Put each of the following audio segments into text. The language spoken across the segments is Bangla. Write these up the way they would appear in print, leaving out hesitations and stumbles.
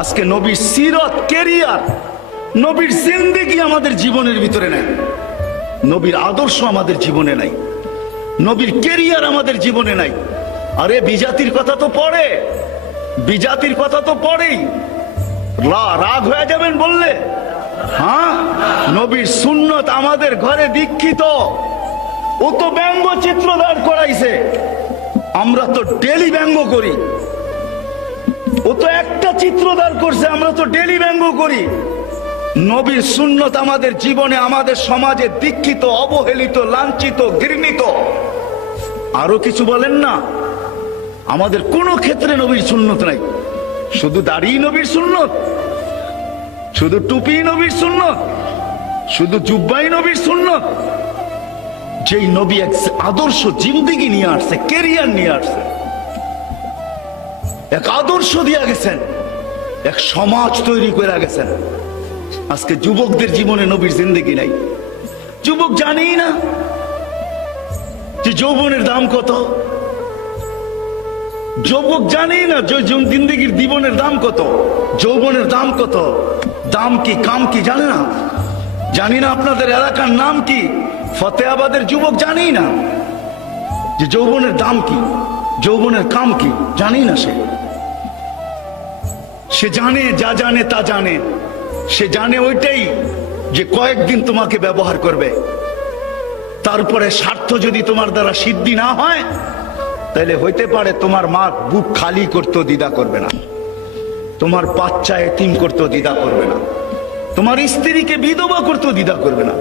আজকে নবীর সিরত, কেরিয়ার, নবীর জিন্দেগি আমাদের জীবনের ভিতরে নাই, নবীর আদর্শ আমাদের জীবনে নাই, নবীর কেরিয়ার আমাদের জীবনে নাই। আরে বিজাতির কথা তো পড়ে, বিজাতির কথা তো পড়েই, রাগ হয়ে যাবেন বললে? হ্যাঁ, নবীর সুন্নত আমাদের ঘরে দীক্ষিত। ও তো ব্যঙ্গ চিত্র দাঁড় করাইছে, আমরা তো ডেলি ব্যঙ্গ করি। ও তো একটা চিত্র দাঁড় করছে, আমরা তো ডেলি ব্যঙ্গ করি। নবীর সুন্নত আমাদের জীবনে, আমাদের সমাজে দীক্ষিত, অবহেলিত, লাঞ্ছিত, ঘৃণিত। আরো কিছু বলেন না, আমাদের কোনো ক্ষেত্রে নবীর সুন্নত নাই। শুধু দাড়ি নবীর সুন্নত, শুধু টুপি নবীর সুন্নত, শুধু জুব্বাই নবীর সুন্নত। যেই নবী এক আদর্শ জিন্দেগি নিয়ে আসছে, কেরিয়ার নিয়ে আসছে, এক আদর্শ দিয়ে গেছেন, এক সমাজ তৈরি করে গেছেন। আজকে যুবকদের জীবনে নবীর জিন্দেগি নাই। যুবক জানেই না যে যৌবনের দাম কত, যুবক জানেই না যে জিন্দেগির জীবনের দাম কত, যৌবনের দাম কত, দাম কি কাম কি জানে না। জানি না আপনাদের এলাকার নাম কি, ফতেহাবাদের যুবক জানেই না যে যৌবনের দাম কি, যৌবনের কাম কি, জানেই না। সে জানে, যা জানে তা জানে। সে জানে ওইটাই যে কয়েকদিন তোমাকে ব্যবহার করবে, তারপরে স্বার্থ যদি তোমার দ্বারা সিদ্ধি না হয়, তাহলে হইতে পারে তোমার মা বুক খালি করতেও দ্বিধা করবে না, তোমার বাচ্চা এতিম করতেও দ্বিধা করবে না, তোমার স্ত্রীকে বিধবা করতেও দ্বিধা করবে না।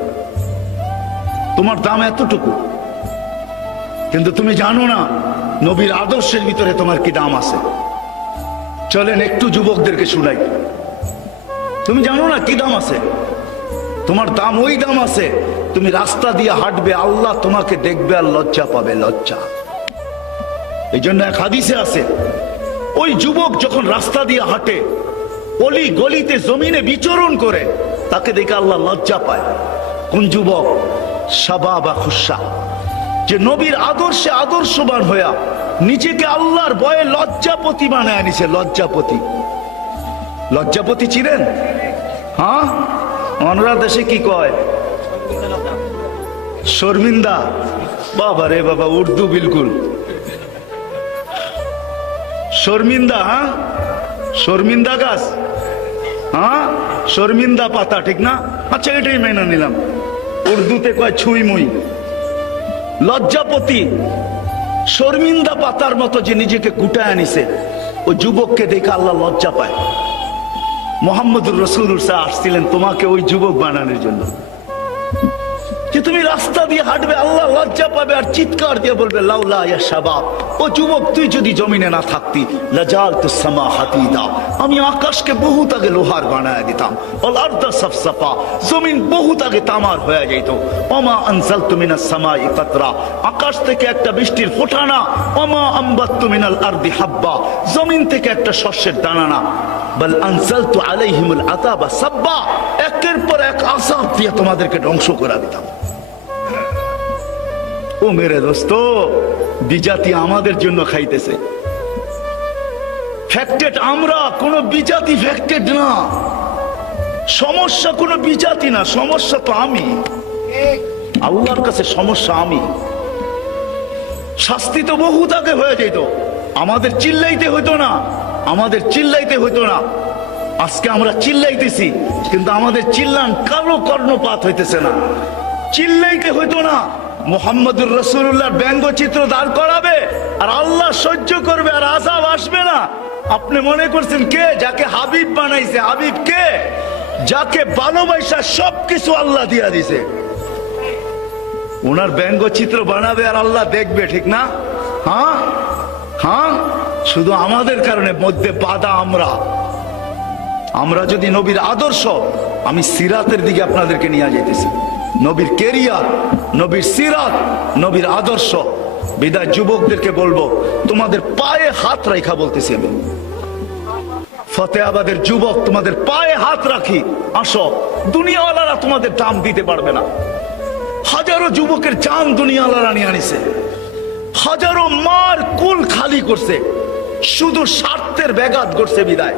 তোমার দাম এতটুকু, কিন্তু তুমি জানো না নবীর আদর্শের ভিতরে তোমার কি দাম আছে। চলেন একটু যুবকদেরকে শুনাই। তুমি জানো না কি দাম আছে, তোমার দাম ওই দাম আছে, তুমি রাস্তা দিয়ে হাঁটবে, আল্লাহ তোমাকে দেখবে আর লজ্জা পাবে, লজ্জা। এই জন্য এক হাদিসে আছে, ওই যুবক যখন রাস্তা দিয়ে হাঁটে, অলি গলিতে জমিনে বিচরণ করে, তাকে দেখে আল্লাহ লজ্জা পায়। কোন যুবক? শাবাবা খুশা, যে নবীর আদর্শে আদর্শবান হইয়া নিজেকে আল্লাহর ভয়ে লজ্জাপতি বানায় নিছে। লজ্জাপতি, লজ্জাপতি চিনেন? হ্যাঁ, অনরা দেশে কি কয়? শর্মিন্দা। বাবা রে বাবা, উর্দু বিলকুল। শর্মিন্দা, হ্যাঁ, শর্মিন্দা গাছ, হ্যাঁ, শর্মিন্দা পাতা, ঠিক না? আচ্ছা, এটাই মেনে নিলাম। উর্দুতে কয় ছুঁই মুই। লজ্জাপতি, শর্মিন্দা পাতার মতো যে নিজেকে গুটায় আনিছে, ওই যুবককে দেখে আল্লাহ লজ্জা পায়। মুহাম্মদুর রাসূলুল্লাহ আসছিলেন তোমাকে ওই যুবক বানানোর জন্য, যে তুমি রাস্তা দিয়ে হাঁটবে, আল্লাহ লজ্জা পাবে আর চিৎকার দিয়ে বলবে লাউলা ইয়া শাবাব, ও যুবক তুই যদি জমিনে না থাকতি, লাজালতুস সামা হাতিদা, আমি আকাশকে বহুত আগে লোহার বানায় দিতাম, ওয়াল আরদা সাফসাফা, জমিন বহুত আগে তামার হয়ে যেত, ওমা আনজালতু মিনাস সামাই কাতরা, আকাশ থেকে একটা বৃষ্টির ফোঁটা না, ওমা আমবাততু মিনাল আরদি হাব্বা, জমিন থেকে একটা শস্যের দানা না, বল আনজালতু আলাইহিমুল আযাবা সাব্বা, একের পর এক আযাব দিয়ে তোমাদেরকে ধ্বংস করে দিতাম। ও মেরে দোস্ত, বিজাতি আমাদের জন্য খাইতেছে। ফ্যাক্টেড আমরা, কোন বিজাতি ফ্যাক্টেড না। সমস্যা কোন বিজাতি না, সমস্যা তো আমি। আল্লাহর কাছে সমস্যা আমি। শাস্তি তো বহুত আগে হয়ে যেত, আমাদের চিল্লাইতে হইতো না, আমাদের চিল্লাইতে হইতো না। আজকে আমরা চিল্লাইতেছি, কিন্তু আমাদের চিল্লান কারো কর্ণপাত হইতেছে না। চিল্লাইতে হইতো না, মুহাম্মদুর রাসূলুল্লাহর ব্যঙ্গচিত্র দাঁড় করাবে আর আল্লাহ সহ্য করবে আর আযাব আসবে না। আপনি মনে করছেন কে? যাকে হাবিব বানাইছে। হাবিব কে? যাকে ভালোবাসা সবকিছু আল্লাহ দিয়া দিছে। ওনার ব্যঙ্গচিত্র বানাবে আর আল্লাহ দেখবে, ঠিক না? হ্যাঁ হ্যাঁ, শুধু আমাদের কারণে মধ্যে বাধা আমরা। আমরা যদি নবীর আদর্শ, আমি সিরাতের দিকে আপনাদেরকে নিয়ে যেতেছি, নবীর কেরিয়ার, নবীর সিরাত, নবীর আদর্শ। বিদায় যুবকদেরকে বলবো, তোমাদের পায়ে হাত রাখা বলতেছি আমি, ফতেহাবাদের যুবক, তোমাদের পায়ে হাত রাখি, আসো। দুনিয়াওয়ালারা তোমাদের দাম দিতে পারবে না। হাজারো যুবকের জান দুনিয়াওয়ালারা নিয়ে আনিছে, হাজারো মার কুল খালি করছে, শুধু স্বার্থের ব্যাঘাত করছে। বিদায়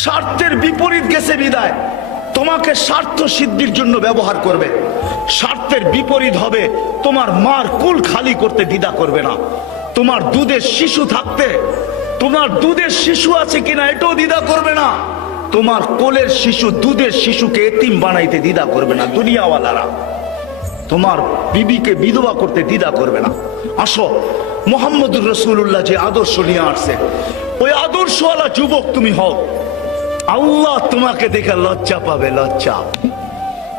স্বার্থের বিপরীত গেছে বিদায় তোমাকে স্বার্থ সিদ্ধির জন্য ব্যবহার করবে। স্বার্থের বিপরীত হবে তোমার মার কুল খালি করতে দ্বিধা করবে না। তোমার দুধের শিশু থাকতে, তোমার দুধের শিশু আছে কিনা এটাও দ্বিধা করবে না। তোমার কোলের শিশু, দুধের শিশুকে এতিম বানাইতে দ্বিধা করবে না দুনিয়াওয়ালারা। তোমার বিবিকে বিধবা করতে দ্বিধা করবে না। আসো, মুহাম্মদুর রাসূলুল্লাহ যে আদর্শ নিয়ে আসছে, ওই আদর্শওয়ালা যুবক তুমি হও। আল্লাহ তোমাকে দেখে লজ্জা পাবে, লজ্জা।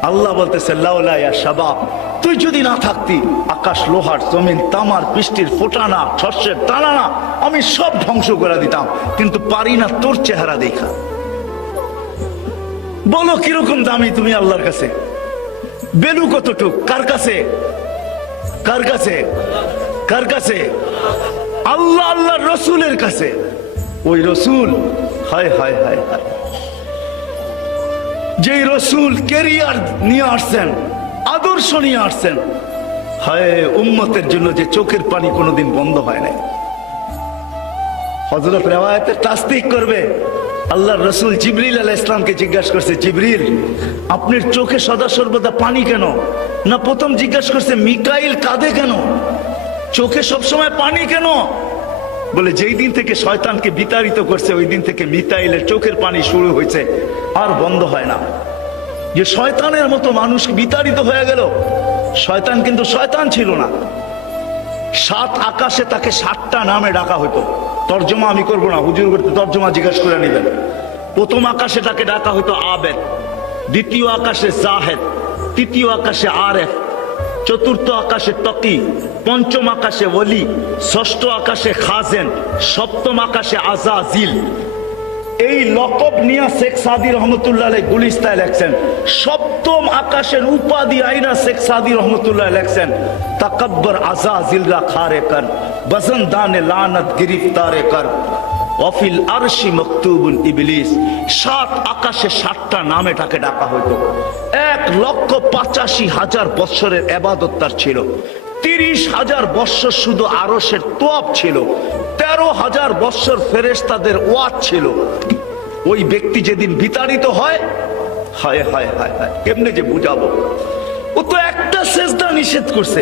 আল্লাহ বলতেছে লাউলা ইয়া শাবাব, তুই যদি না থাকতি, আকাশ লোহার, জমিন তামার, বৃষ্টির ফোঁটানা, শস্যের দানা আমি সব ধ্বংস করে দিতাম, কিন্তু পারি না তোর চেহারা দেখা। বলো কিরকম দামি তুমি আল্লাহর কাছে? বেলু কতটুক? কার কাছে? কার কাছে? কার কাছে? আল্লাহ আল্লাহর রসুলের কাছে। ওই রসুল, হায় হায় হায় হায়, যে রসুল কেরিয়ার নিয়ে আসছেন, আদর্শ নিয়ে আসছেন, হায় উম্মতের জন্য যে চোখের পানি কোনোদিন বন্ধ হয় নাই। হযরত রিওয়ায়াতের তাসদীক করবে, আল্লাহর রসুল জিবরিল আলাইহিস সালামকে জিজ্ঞাসা করছে, জিবরিল আপনার চোখে সদা সর্বদা পানি কেন? না প্রথম জিজ্ঞাসা করছে মিকাইল কাঁদে কেন? চোখে সবসময় পানি কেন? বলে যেই দিন থেকে শয়তানকে বিতাড়িত করছে ওই দিন থেকে মিকাইলের চোখের পানি শুরু হয়েছে, আর বন্ধ হয় না। যে শয়তানের মতো মানুষ বিতাড়িত হয়ে গেল। শয়তান কিন্তু শয়তান ছিল না। 7 আকাশে তাকে 7টা নামে ডাকা হতো। তর্জমা আমি করবো না, হুজুর করতে তর্জমা জিজ্ঞাসা করে নেবেন। প্রথম আকাশে তাকে ডাকা হতো আবেদ, দ্বিতীয় আকাশে জাহেদ, তৃতীয় আকাশে আরেফ, চতুর্থ আকাশে তকি, পঞ্চম আকাশে ওলি, ষষ্ঠ আকাশে খাজেন, সপ্তম আকাশে আজাজিল। এই লকব নিয়ে শেখ সাদি রহমতুল্লাহ আলাইহি গুলিস্তায় লেখছেন। সপ্তম আকাশের উপাধি আইনা শেখ সাদি রহমতুল্লাহ লেখছেন, তাকাব্বর আজাজিলরা খারে কর, বজনদানে লানত গিরিফতারে কর, অফিল আরশি মকতুবুল ইবলিস। 7 আকাশে 7টা নামে তাকে ডাকা হইতো। 1,85,000 বৎসরের ইবাদত তার ছিল। 30,000 বৎসর শুধু আরশের তোয়াব ছিল। 13,000 বৎসর ফেরেশতাদের ওয়াজ ছিল। ওই ব্যক্তি যেদিন বিতাড়িত হয়, হায় হায় হায় হায়, কেমনে যে বুঝাবো। ও তো একটা সেজদা নিষেধ করছে।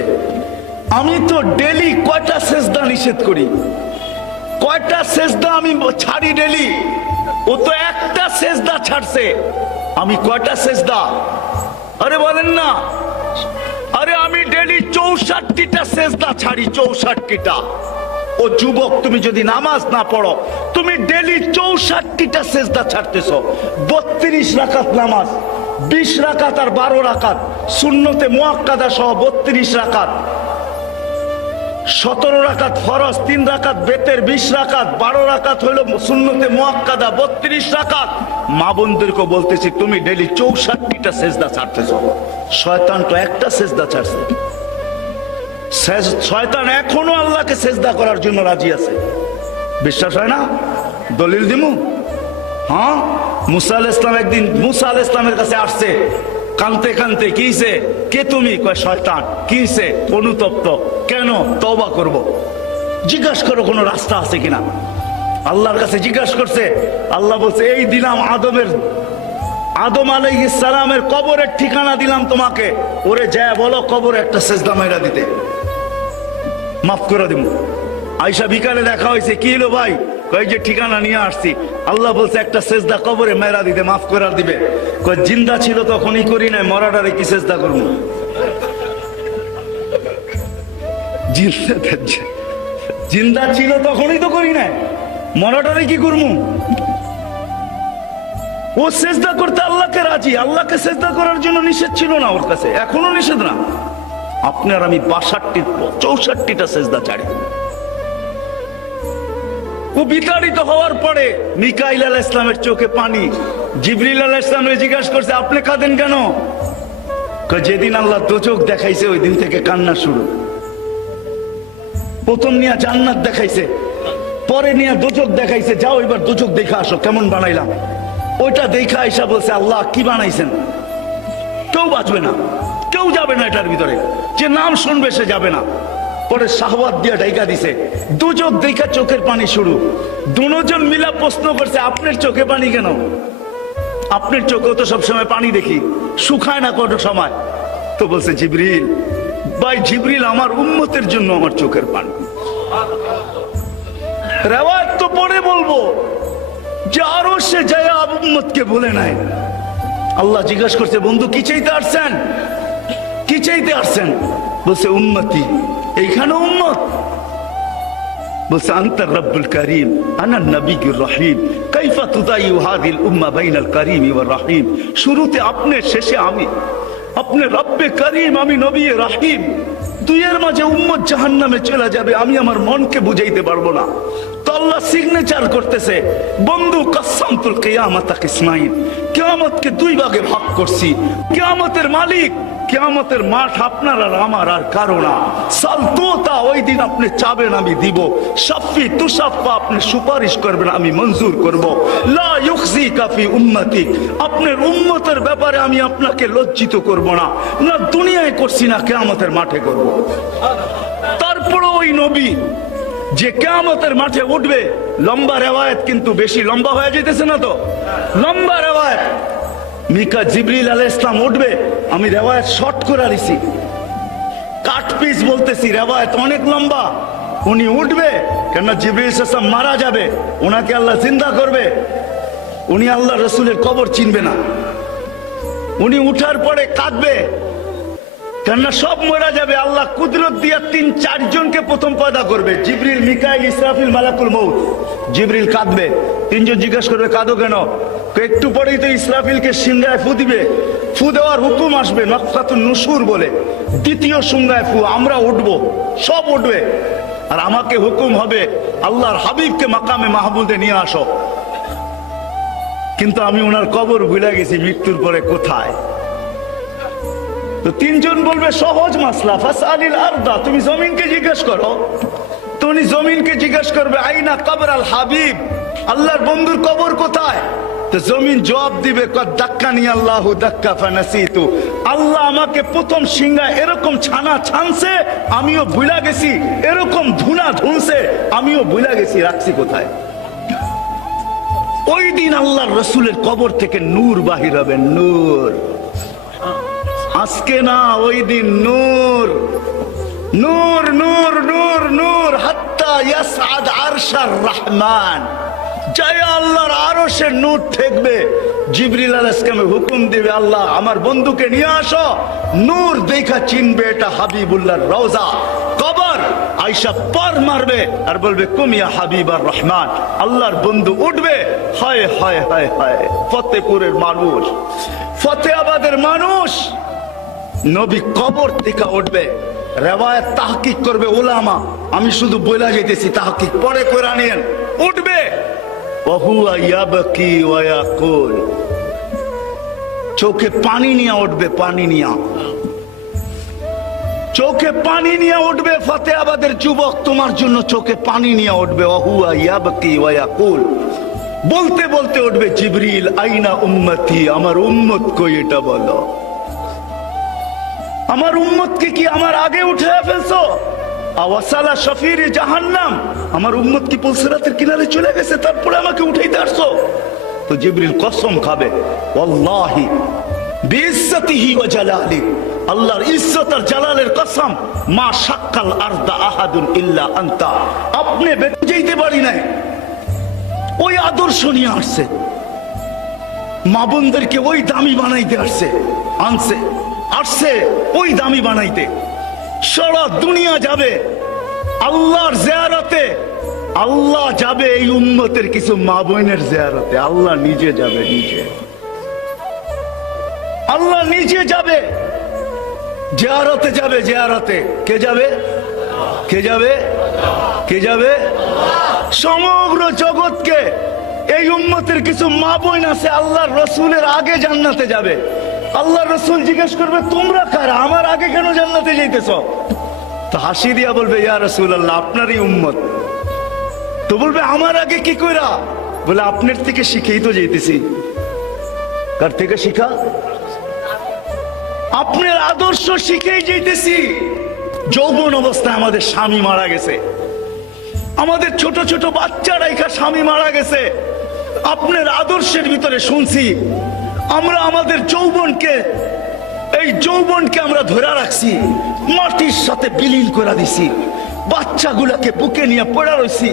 আমি তো ডেলি কয়টা সেজদা নিষেধ করি, কয়টা সেজদা আমি ছাড়ি ডেলি। ও তো একটা সেজদা ছাড়ছে, আমি কয়টা সেজদা? আরে বলেন না। আরে আমি ডেলি 64টা সেজদা ছাড়ি, 64টা। ও যুবক, তুমি যদি নামাজ না পড়ো, তুমি ডেলি 64টা সেজদা ছাড়তেছো। 32 রাকাত নামাজ, 20 রাকাত আর 12 রাকাত সুন্নতে মুআক্কাদা সহ 32 রাকাত, 17 রাকাত ফরজ, 3 রাকাত বেতের, 20 রাকাত, 12 রাকাত হইল সুন্নতে মুআক্কাদা, 32 রাকাত। মা বোনদেরকে বলতেছি, তুমি ডেলি 64টা সেজদা ছাড়তেছো। শয়তান তো একটা সেজদা ছাড়ছে। শয়তান এখনো আল্লাহকে সেজদা করার জন্য রাজি আছে। বিশ্বাস হয় না? দলিল দিমু। হ্যাঁ, মুসা আলাইহিস সালাম একদিন মুসা আলাইহিস সালামের কাছে আসছে কানতে কানতে। কিছে? কে তুমি? কয় শয়তান। কিছে? অনুতপ্ত। কেন? তওবা করব। জিজ্ঞাসা করো কোনো রাস্তা আছে কিনা। আল্লাহর কাছে জিজ্ঞাসা করছে। আল্লাহ বলছে, এই দিলাম আদম আলাইহিস সালামের কবরের ঠিকানা দিলাম তোমাকে, ওরে যায় বলো কবরে একটা সেজদা মাইরা দিতে, মাফ করে দিব। আয়েশা বিকালে দেখা হয়েছে, কি হলো ভাই? কই যে ঠিকানা নিয়ে আসছি। আল্লাহ বলছে একটা সেজদা কবরে মেরা দিতে, মাফ করে দিবে। কই জিন্দা ছিল তখনই করি নাই, মরাটারে কি সেজদা করব? জিন্দা ছিল তখনই তো করি নাই, মরাটারে কি করবো? ও সেজদা করতে আল্লাহকে রাজি। আল্লাহকে সেজদা করার জন্য নিষেধ ছিল না ওর কাছে, এখনো নিষেধ না। আপনার আমি 64টা সেজদা ছাড়ি। ও বিতাড়িত হওয়ার পরে মিকাইল আলাইহিস সালামের চোখে পানি। জিবরিল আলাইহিস সালামকে জিজ্ঞাসা করছে, আপনি কাঁদেন কেন? যেদিন আল্লাহ দোজখ দেখাইছে ওই দিন থেকে কান্না শুরু। প্রথম নিয়ে জান্নাত দেখাইছে, পরে নিয়ে দোজখ দেখাইছে। যাও এবার দোজখ দেখা আসো কেমন বানাইলাম। ওইটা দেখা আইসা বলছে, আল্লাহ কি বানাইছেন? কেউ বাঁচবে না, কেউ যাবে না এটার ভিতরে। যে নাম শুনবে সে যাবে না। পরে শাহওয়াত দিয়া ডাইকা দিছে, দুচোখ দেখা চোখের পানি শুরু। দুজন মিলা প্রশ্ন করছে, আপনার চোখে পানি কেন? আপনার চোখেও তো সবসময় পানি দেখি, শুকায় না কত সময়। তো বলছে জিবরিল, ভাই জিবরিল, আমার উম্মতের জন্য আমার চোখের পানি। রেওয়ায়ত তো পরে বলবো যে আরো সে যায় উম্মতকে বলে নাই। আল্লাহ জিজ্ঞাসা করছে, বন্ধু কি চাইতে আসছেন? কি চাইতে আসছেন? বলছে উম্মতি। এইখানে উম্মত বলছে আনতা রব্বুল করিম আনা নবিয়ুর রহিম কাইফা তুদাইয়ু হাযিল উম্মাহ বাইনাল করিম ওয়ার রহিম। শুরুতে আপনি, শেষে আমি। আপনি রব্বে করিম, আমি নবী রহিম। দুইয়ের মাঝে উম্মত জাহান্নামে চলে যাবে, আমি আমার মনকে বুঝাইতে পারবো না। তো আল্লাহ সিগনেচার করতেছে, বন্ধু কাসামতুল কিয়ামাতা কিসমাইন, কিয়ামতকে দুই ভাগে ভাগ করছি। কিয়ামতের মালিক, কিয়ামতের মাঠ আপনার আর আমার আর কারো না। সালতুতা, ওই দিন আপনি চাবেন আমি দিব। শাফি তুশাফা, আপনি সুপারিশ করবেন আমি মঞ্জুর করব। লা ইউখজিকা ফি উম্মতি, আপনার উম্মতের ব্যাপারে আমি আপনাকে লজ্জিত করব না, না দুনিয়ায় করছি না কিয়ামতের মাঠে করব। তারপরে ওই নবী যে কিয়ামতের মাঠে উঠবে, লম্বা রেওয়ায়েত কিন্তু বেশি লম্বা হয়ে যেতেছে না তো, লম্বা রেওয়ায়েত। মিকা জিবরিল আলাইহিস সালাম উঠবে, আমি রেওয়ায়েত শর্ট করে দিছি, কাট পিস বলতেছি, রেওয়ায়েত অনেক লম্বা। উনি উঠবে, কেন জিবরিল আলাইহিস সালাম মারা যাবে, ওনাকে আল্লাহ জিন্দা করবে। উনি আল্লাহ রাসূলের কবর চিনবে না। উনি উঠার পরে কাঁদবে, কেননা সব মরা যাবে। আল্লাহ কুদরত দিয়া ৩-৪ জনকে প্রথম পয়দা করবে, জিবরিল, মিকাইল, ইসরাফিল, মালাকুল মউত। জিবরিল কাঁদবে, ৩ জন জিজ্ঞাসা করবে কাঁদো কেন? একটু পরেই তো ইসরাফিলকে সিংহায় ফু দিবে, ফু দেওয়ার হুকুম আসবে, নফখাতুন নুশুর বলে, দ্বিতীয় সিংহায় ফু, আমরা উঠবো, সব উঠবে। আর আমাকে হুকুম হবে আল্লাহর হাবিবকে মাকামে মাহমুদে নিয়ে আসো। কিন্তু আমি ওনার কবর ভুলে গেছি, মৃত্যুর পরে কোথায়। তো ৩ জন বলবে সহজ মাসলা, ফাসআলিল আরদা, তুমি জমিনকে জিজ্ঞেস করো। তো উনি জমিনকে জিজ্ঞেস করবে আইনা কবর আল হাবিব, আল্লাহর বন্ধুর কবর কোথায়? তো জমিন জবাব দিবে দাক্কানি আল্লাহু দাক্কা ফানাসিতু, আল্লাহ আমাকে প্রথম সিংহা এরকম ছানা ছানছে, আমিও ভুলা গেছি, এরকম ধুনা ধুনছে, আমিও ভুলা গেছি, রাখছি কোথায়। ওই দিন আল্লাহর রাসূলের কবর থেকে নূর বাহির হবে, নূর। আজকে না, ওই দিন নূর, নূর, নূর, নূর, নূর, হাত্তা ইয়াসআদ আরশার রহমান, জয় আল্লাহর আরশে নূর ঠেকবে। জিবরিল আলাইহিস সালাম হুকুম দিবে, আল্লাহ আমার বন্ধুকে নিয়ে আসো। নূর দেখা চিনবে এটা হাবিবুল্লাহর রওজা, কবর। আয়েশা পার মারবে আর বলবে কুম ইয়া হাবিবার রহমান, আল্লাহর বন্ধু উঠবে। হায় হায় হায় হায়, ফতেপুরের মানুষ, ফতেহাবাদের মানুষ, নবী কবর থেকে উঠবে। রেওয়ায়েত তাহকিক করবে উলামা, আমি শুধু বইলা যাইতেছি, তাহকিক পরে করে নিয়েন। উঠবে, ওহুয়া ইয়াবকি ওয়া ইয়াকুল, চোখে পানি নিয়ে উঠবে, পানি নিয়ে, চোখে পানি নিয়ে উঠবে। ফতেহাবাদের যুবক, তোমার জন্য চোখে পানি নিয়ে উঠবে। ওহুয়া ইয়াবকি ওয়া ইয়াকুল, বলতে বলতে উঠবে জিবরিল আইনা উম্মতি, আমার উম্মত কই এটা বলো। আমার উম্মতকে কি আমার আগে উঠে ফেলছো? আওয়াসালা শফির জাহান্নাম, আমার উম্মত কি পুলসিরাতের কিনারে চলে গেছে, তারপরে আমাকে উঠাইতে আসছো? তো জিবরিল কসম খাবে, ওয়াল্লাহি বিইজ্জতিহি ওয়া জালালি, আল্লাহর ইজ্জত আর জালালের কসম, মা শাক্কাল আরদা আহাদুন ইল্লা আনতা, আপনি বেঁচে যেতে পারি নাই। ওই আদর্শ নিয়ে আসছে, মা বোনদেরকে ওই দামি বানাইতে আসছে, আনছে, আসছে ওই দামি বানাইতে। সারা দুনিয়া যাবে আল্লাহর জিয়ারতে, আল্লাহ যাবে এই উম্মতের কিছু মা বোনের জিয়ারতে, আল্লাহ নিজে যাবে, নিজে, আল্লাহ নিজে যাবে, জিয়ারতে যাবে, জিয়ারতে। কে যাবে? কে যাবে? কে যাবে? সমগ্র জগৎকে, এই উম্মতের কিছু মা বোন আছে আল্লাহর রাসূলের আগে জান্নাতে যাবে। আল্লাহ রাসূল জিজ্ঞেস করবে তোমরা কারা, আমার আগে কেন জান্নাতে যাইতেছ? তো হাসি দিয়া বলবে ইয়া রাসূলুল্লাহ, আপনারই উম্মত। তো বলবে আমার আগে কি কইরা? বলে আপনার থেকে শিখেই তো যাইতেছি। কার থেকে শিখা? আপনার আদর্শ শিখেই যাইতেছি। যৌবন অবস্থায় আমাদের স্বামী মারা গেছে, আমাদের ছোট ছোট বাচ্চারা এখানে স্বামী মারা গেছে। আপনার আদর্শের ভিতরে শুনছি আমরা আমাদের যৌবনকে, এই যৌবনকে আমরা ধরে রাখছি, মাটির সাথে বিলীন করে দিছি। বাচ্চাগুলাকে বুকে নিয়ে পড়া রয়েছি,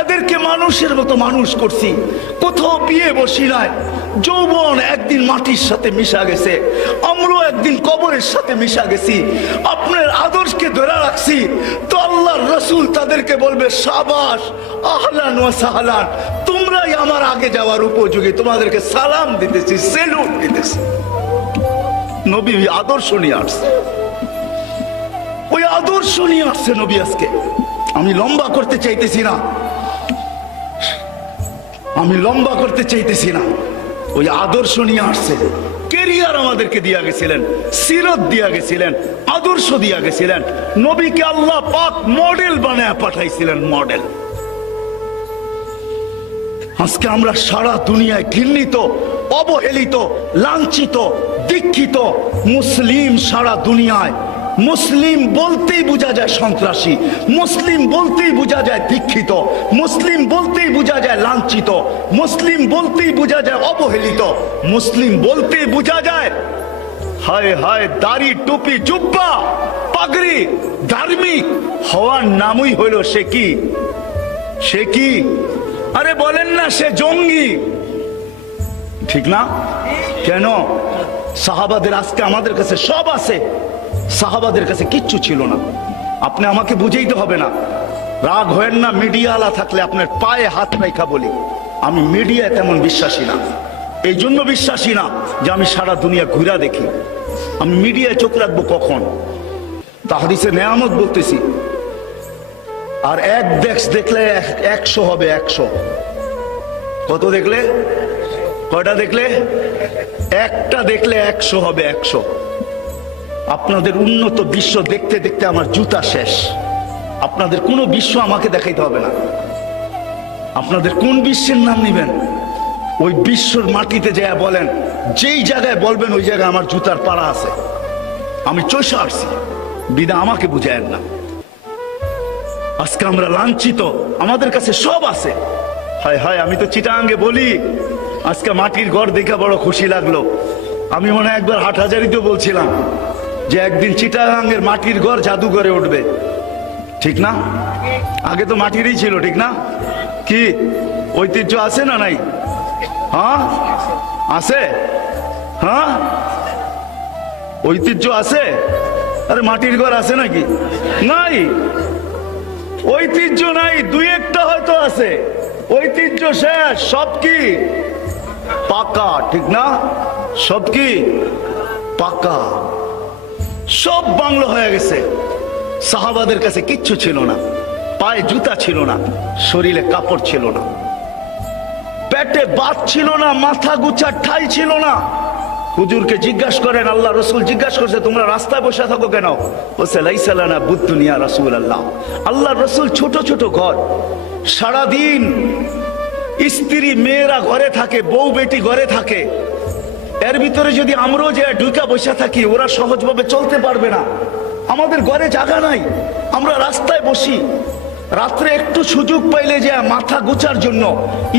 এদেরকে মানুষের মতো মানুষ করছি, কোথাও বিয়ে বসি নাই। যৌবন একদিন মাটির সাথে মিশা গেছে, আমরাও একদিন কবরের সাথে মিশা গেছি। আপনার আদর্শকে ধরে রাখছি তো আল্লাহর রাসূল তাদেরকে বলবে সাবাস, আহলান ওয়া সাহলান, তোমরাই আমার আগে যাওয়ার উপযোগী, তোমাদেরকে সালাম দিতেছি, সেলুট দিতেছি। নবী আদর্শ নিয়ে আসছে, ওই আদর্শ নিয়ে আসছে নবী আজকে। আমি লম্বা করতে চাইতেছি না, আমি লম্বা করতে চাইতেছি না, ওই আদর্শ নিয়ে আসছে। কেরিয়ার আমাদেরকে দিয়া গেছিলেন, সিরত দিয়া গেছিলেন, আদর্শ দিয়া গেছিলেন। নবীকে আল্লাহ পাক মডেল বানায় পাঠাইছিলেন, মডেল। আজকে আমরা সারা দুনিয়ায় ঘৃণিত, অবহেলিত, লাঞ্ছিত, দীক্ষিত মুসলিম। সারা দুনিয়ায় মুসলিম বলতেই বোঝা যায় সন্ত্রাসী, মুসলিম বলতেই বোঝা যায় দীক্ষিত, মুসলিম বলতেই বোঝা যায় লাঞ্ছিত, মুসলিম বলতেই বোঝা যায় অবহেলিত, মুসলিম বলতেই বোঝা যায় হায় হায় দাড়ি টুপি জুব্বা পাগড়ি ধার্মিক হওয়ার নামই হইল সে কি, সে কি? আরে বলেন না সে জঙ্গি, ঠিক না? কেন? সাহাবাদের আজকে আমাদের কাছে সব আছে, সাহাবাদের কাছে কিচ্ছু ছিল না। আপনি আমাকে বুঝাইতে হবে না, রাগ হয়েন না। মিডিয়া আলা থাকলে আপনার পায়ে হাত রেখা বলি, আমি মিডিয়ায় তেমন বিশ্বাসী না। এই জন্য বিশ্বাসী না যে আমি সারা দুনিয়া ঘুরা দেখি। আমি মিডিয়ায় চোখ রাখবো কখন? তা হাদিসে নেয়ামত বলতেছি। আর এক দেখলে 100 হবে, 100। কত দেখলে? কয়টা দেখলে? একটা দেখলে 100 হবে, 100। আপনাদের উন্নত বিশ্ব দেখতে দেখতে আমার জুতা শেষ। আপনাদের কোন বিশ্ব আমাকে দেখাইতে হবে না। আপনাদের কোন বিশ্বের নাম নিবেন, ওই বিশ্বর মাটিতে যায় বলেন, যেই জায়গায় বলবেন ওই জায়গায় আমার জুতার পাড়া আছে। আমি চষে আসছি, বিদা আমাকে বুঝায়েন না। আজকে আমরা লাঞ্ছিত, আমাদের কাছে সব আছে। হায় হায়, আমি তো চিটাঙ্গে বলি, আজকে মাটির ঘর দেখে বড় খুশি লাগলো। আমি মনে হয় একবার হাটহাজারিতেও বলছিলাম যে একদিন চিটাগাঙ্গের মাটির ঘর জাদুঘরে উঠবে, ঠিক না? আগে তো মাটিরই ছিল, ঠিক না? কি ঐতিহ্য আছে না নাই? হ্যাঁ আছে, হ্যাঁ ঐতিহ্য আছে। আরে মাটির ঘর আছে নাকি? নাই, ঐতিহ্য নাই। দুই একটা হয়তো আছে, ঐতিহ্য শেষ। সব কি পাকা, ঠিক না? সব কি পাকা, সব বাংলো হয়ে গেছে। সাহাবাদের কাছে কিচ্ছু ছিল না, পায়ে জুতা ছিল না, শরীরে কাপড় ছিল না, পেটে ভাত ছিল না, মাথা গুছার ঠাই ছিল না। হুজুরকে জিজ্ঞাসা করেন, আল্লাহ রসুল জিজ্ঞাসা করছে তোমরা রাস্তায় বসে থাকো কেন? বলছে লাইসা লানা বুদ্দুনিয়া রাসূলুল্লাহ। আল্লাহ রসুল ছোট ছোট ঘর, সারাদিন স্ত্রী মেয়েরা ঘরে থাকে, বউ বেটি ঘরে থাকে। এর ভিতরে যদি আমরাও যে ঢুকা বসে থাকি, ওরা সহজভাবে চলতে পারবে না। আমাদের ঘরে জায়গা নাই, আমরা রাস্তায় বসি। রাত্রে একটু সুযোগ পাইলে যে মাথা গুছার জন্য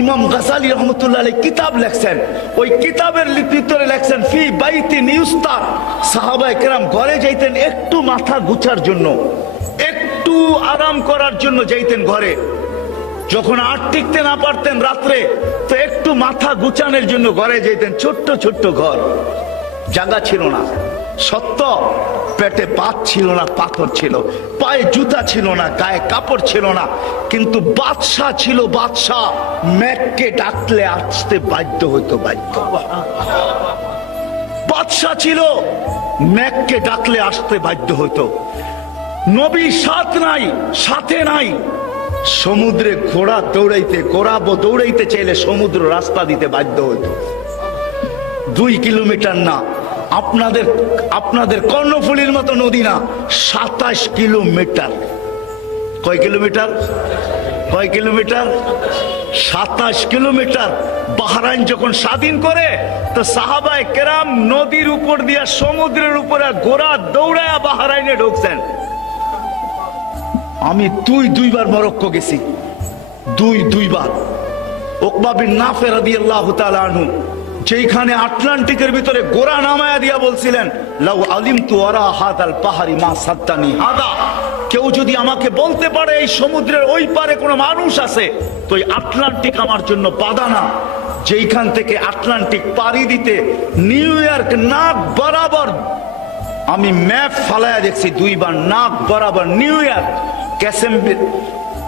ইমাম গাজালি রহমতুল্লাহ আলাইহি কিতাব লেখছেন। ওই কিতাবের ভিতরে লেখছেন ফি বাইতিন ইউস্তার, সাহাবায়ে কেরাম ঘরে যাইতেন একটু মাথা গুছার জন্য, একটু আরাম করার জন্য যাইতেন ঘরে। যখন আর টিকতে না পারতেন রাত্রে, তো একটু মাথা গুছানোর জন্য ঘরে যেতেন। ছোট্ট ছোট্ট ঘর, জায়গা ছিল না, সত্য। পেটে ভাত ছিল না, পাথর ছিল, পায়ে জুতা ছিল না, গায়ে কাপড় ছিল না, কিন্তু বাদশাহ ছিল। বাদশাহ মেঘকে ডাকলে আসতে বাধ্য হইতো, বাধ্য। বাদশাহ ছিল, মেঘকে ডাকলে আসতে বাধ্য হইতো। নবী সাথে নাই। সমুদ্রে ঘোড়া দৌড়াইতে চাইলে সমুদ্র রাস্তা দিতে বাধ্য হইতো। 2 কিলোমিটার না, আপনাদের কর্ণফুলীর মতো নদী না, 27 কিলোমিটার। কয় কিলোমিটার? 27 কিলোমিটার। বাহরাইন যখন স্বাধীন করে, তো সাহাবায়ে কেরাম নদীর উপর দিয়া সমুদ্রের উপরে ঘোড়া দৌড়ায়া বাহরাইনে ঢুকছেন। আমি দুইবার মরক্কো গেছি, দুইবার। উকবা বিন নাফে রাদিয়াল্লাহু তাআলা আনহু যেখানে আটলান্টিকের ভিতরে গোরা নামায়া দিয়া বলছিলেন, লাউ আলিমতু ওয়ারা হাদাল পাহারি মা সাদ্দানি হাদা, কেউ যদি আমাকে বলতে পারে এই সমুদ্রের ওই পারে কোনো মানুষ আছে, তো এই আটলান্টিক আমার জন্য বাধা না। যেখান থেকে আটলান্টিক পাড়ি দিতে নিউ ইয়র্ক নাক বরাবর, আমি ম্যাপ ফালায়া দেখছি দুইবার, নাক বরাবর New York,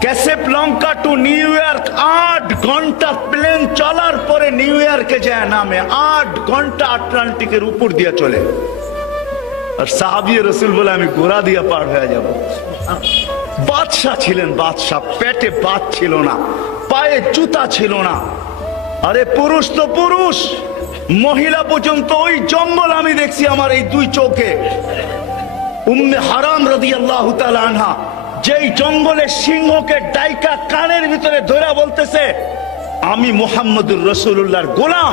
Casablanca to New York 8 ঘন্টা প্লেন চলার পরে নিউ ইয়র্কে যায় নামে, 8 ঘন্টা আটলান্টিকের উপর দিয়ে চলে। আর সাহাবী রাসূল বলে আমি ঘোড়া দিয়ে পার হয়ে যাব। বাদশাহ ছিলেন, বাদশাহ, পেটে ভাত ছিল না, পায়ে জুতা ছিল না। আরে পুরুষ তো পুরুষ, মহিলা পর্যন্ত ওই জঙ্গল আমি দেখছি আমার এই দুই চোখে। উম্মে হারাম রাদিয়াল্লাহু তাআলা আনহা যেই জঙ্গলে সিংহকে ডাইকা কানের ভিতরে ধরে বলতেছে, আমি মুহাম্মদুর রাসূলুল্লাহর গোলাম,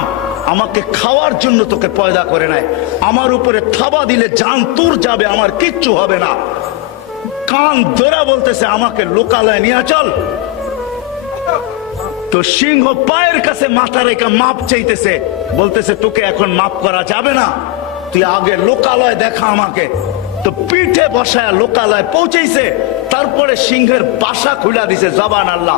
আমাকে খাওয়ার জন্য তোকে পয়দা করে নাই, আমার উপরে থাবা দিলে জান তোর যাবে, আমার কিচ্ছু হবে না। কান ধরে বলতেছে আমাকে লোকালয়ে নিয়ে চল। তো সিংহ পায়ের কাছে মাথা রেখে মাপ চাইতেছে, বলতেছে তোকে এখন মাপ করা যাবে না, তুই আগে লোকালয় দেখা আমাকে। তো পিঠে বসায় লোকালয় পৌঁছেছে, তারপরে সিংহের বাসা খুলে দিছে, জবান আল্লাহ,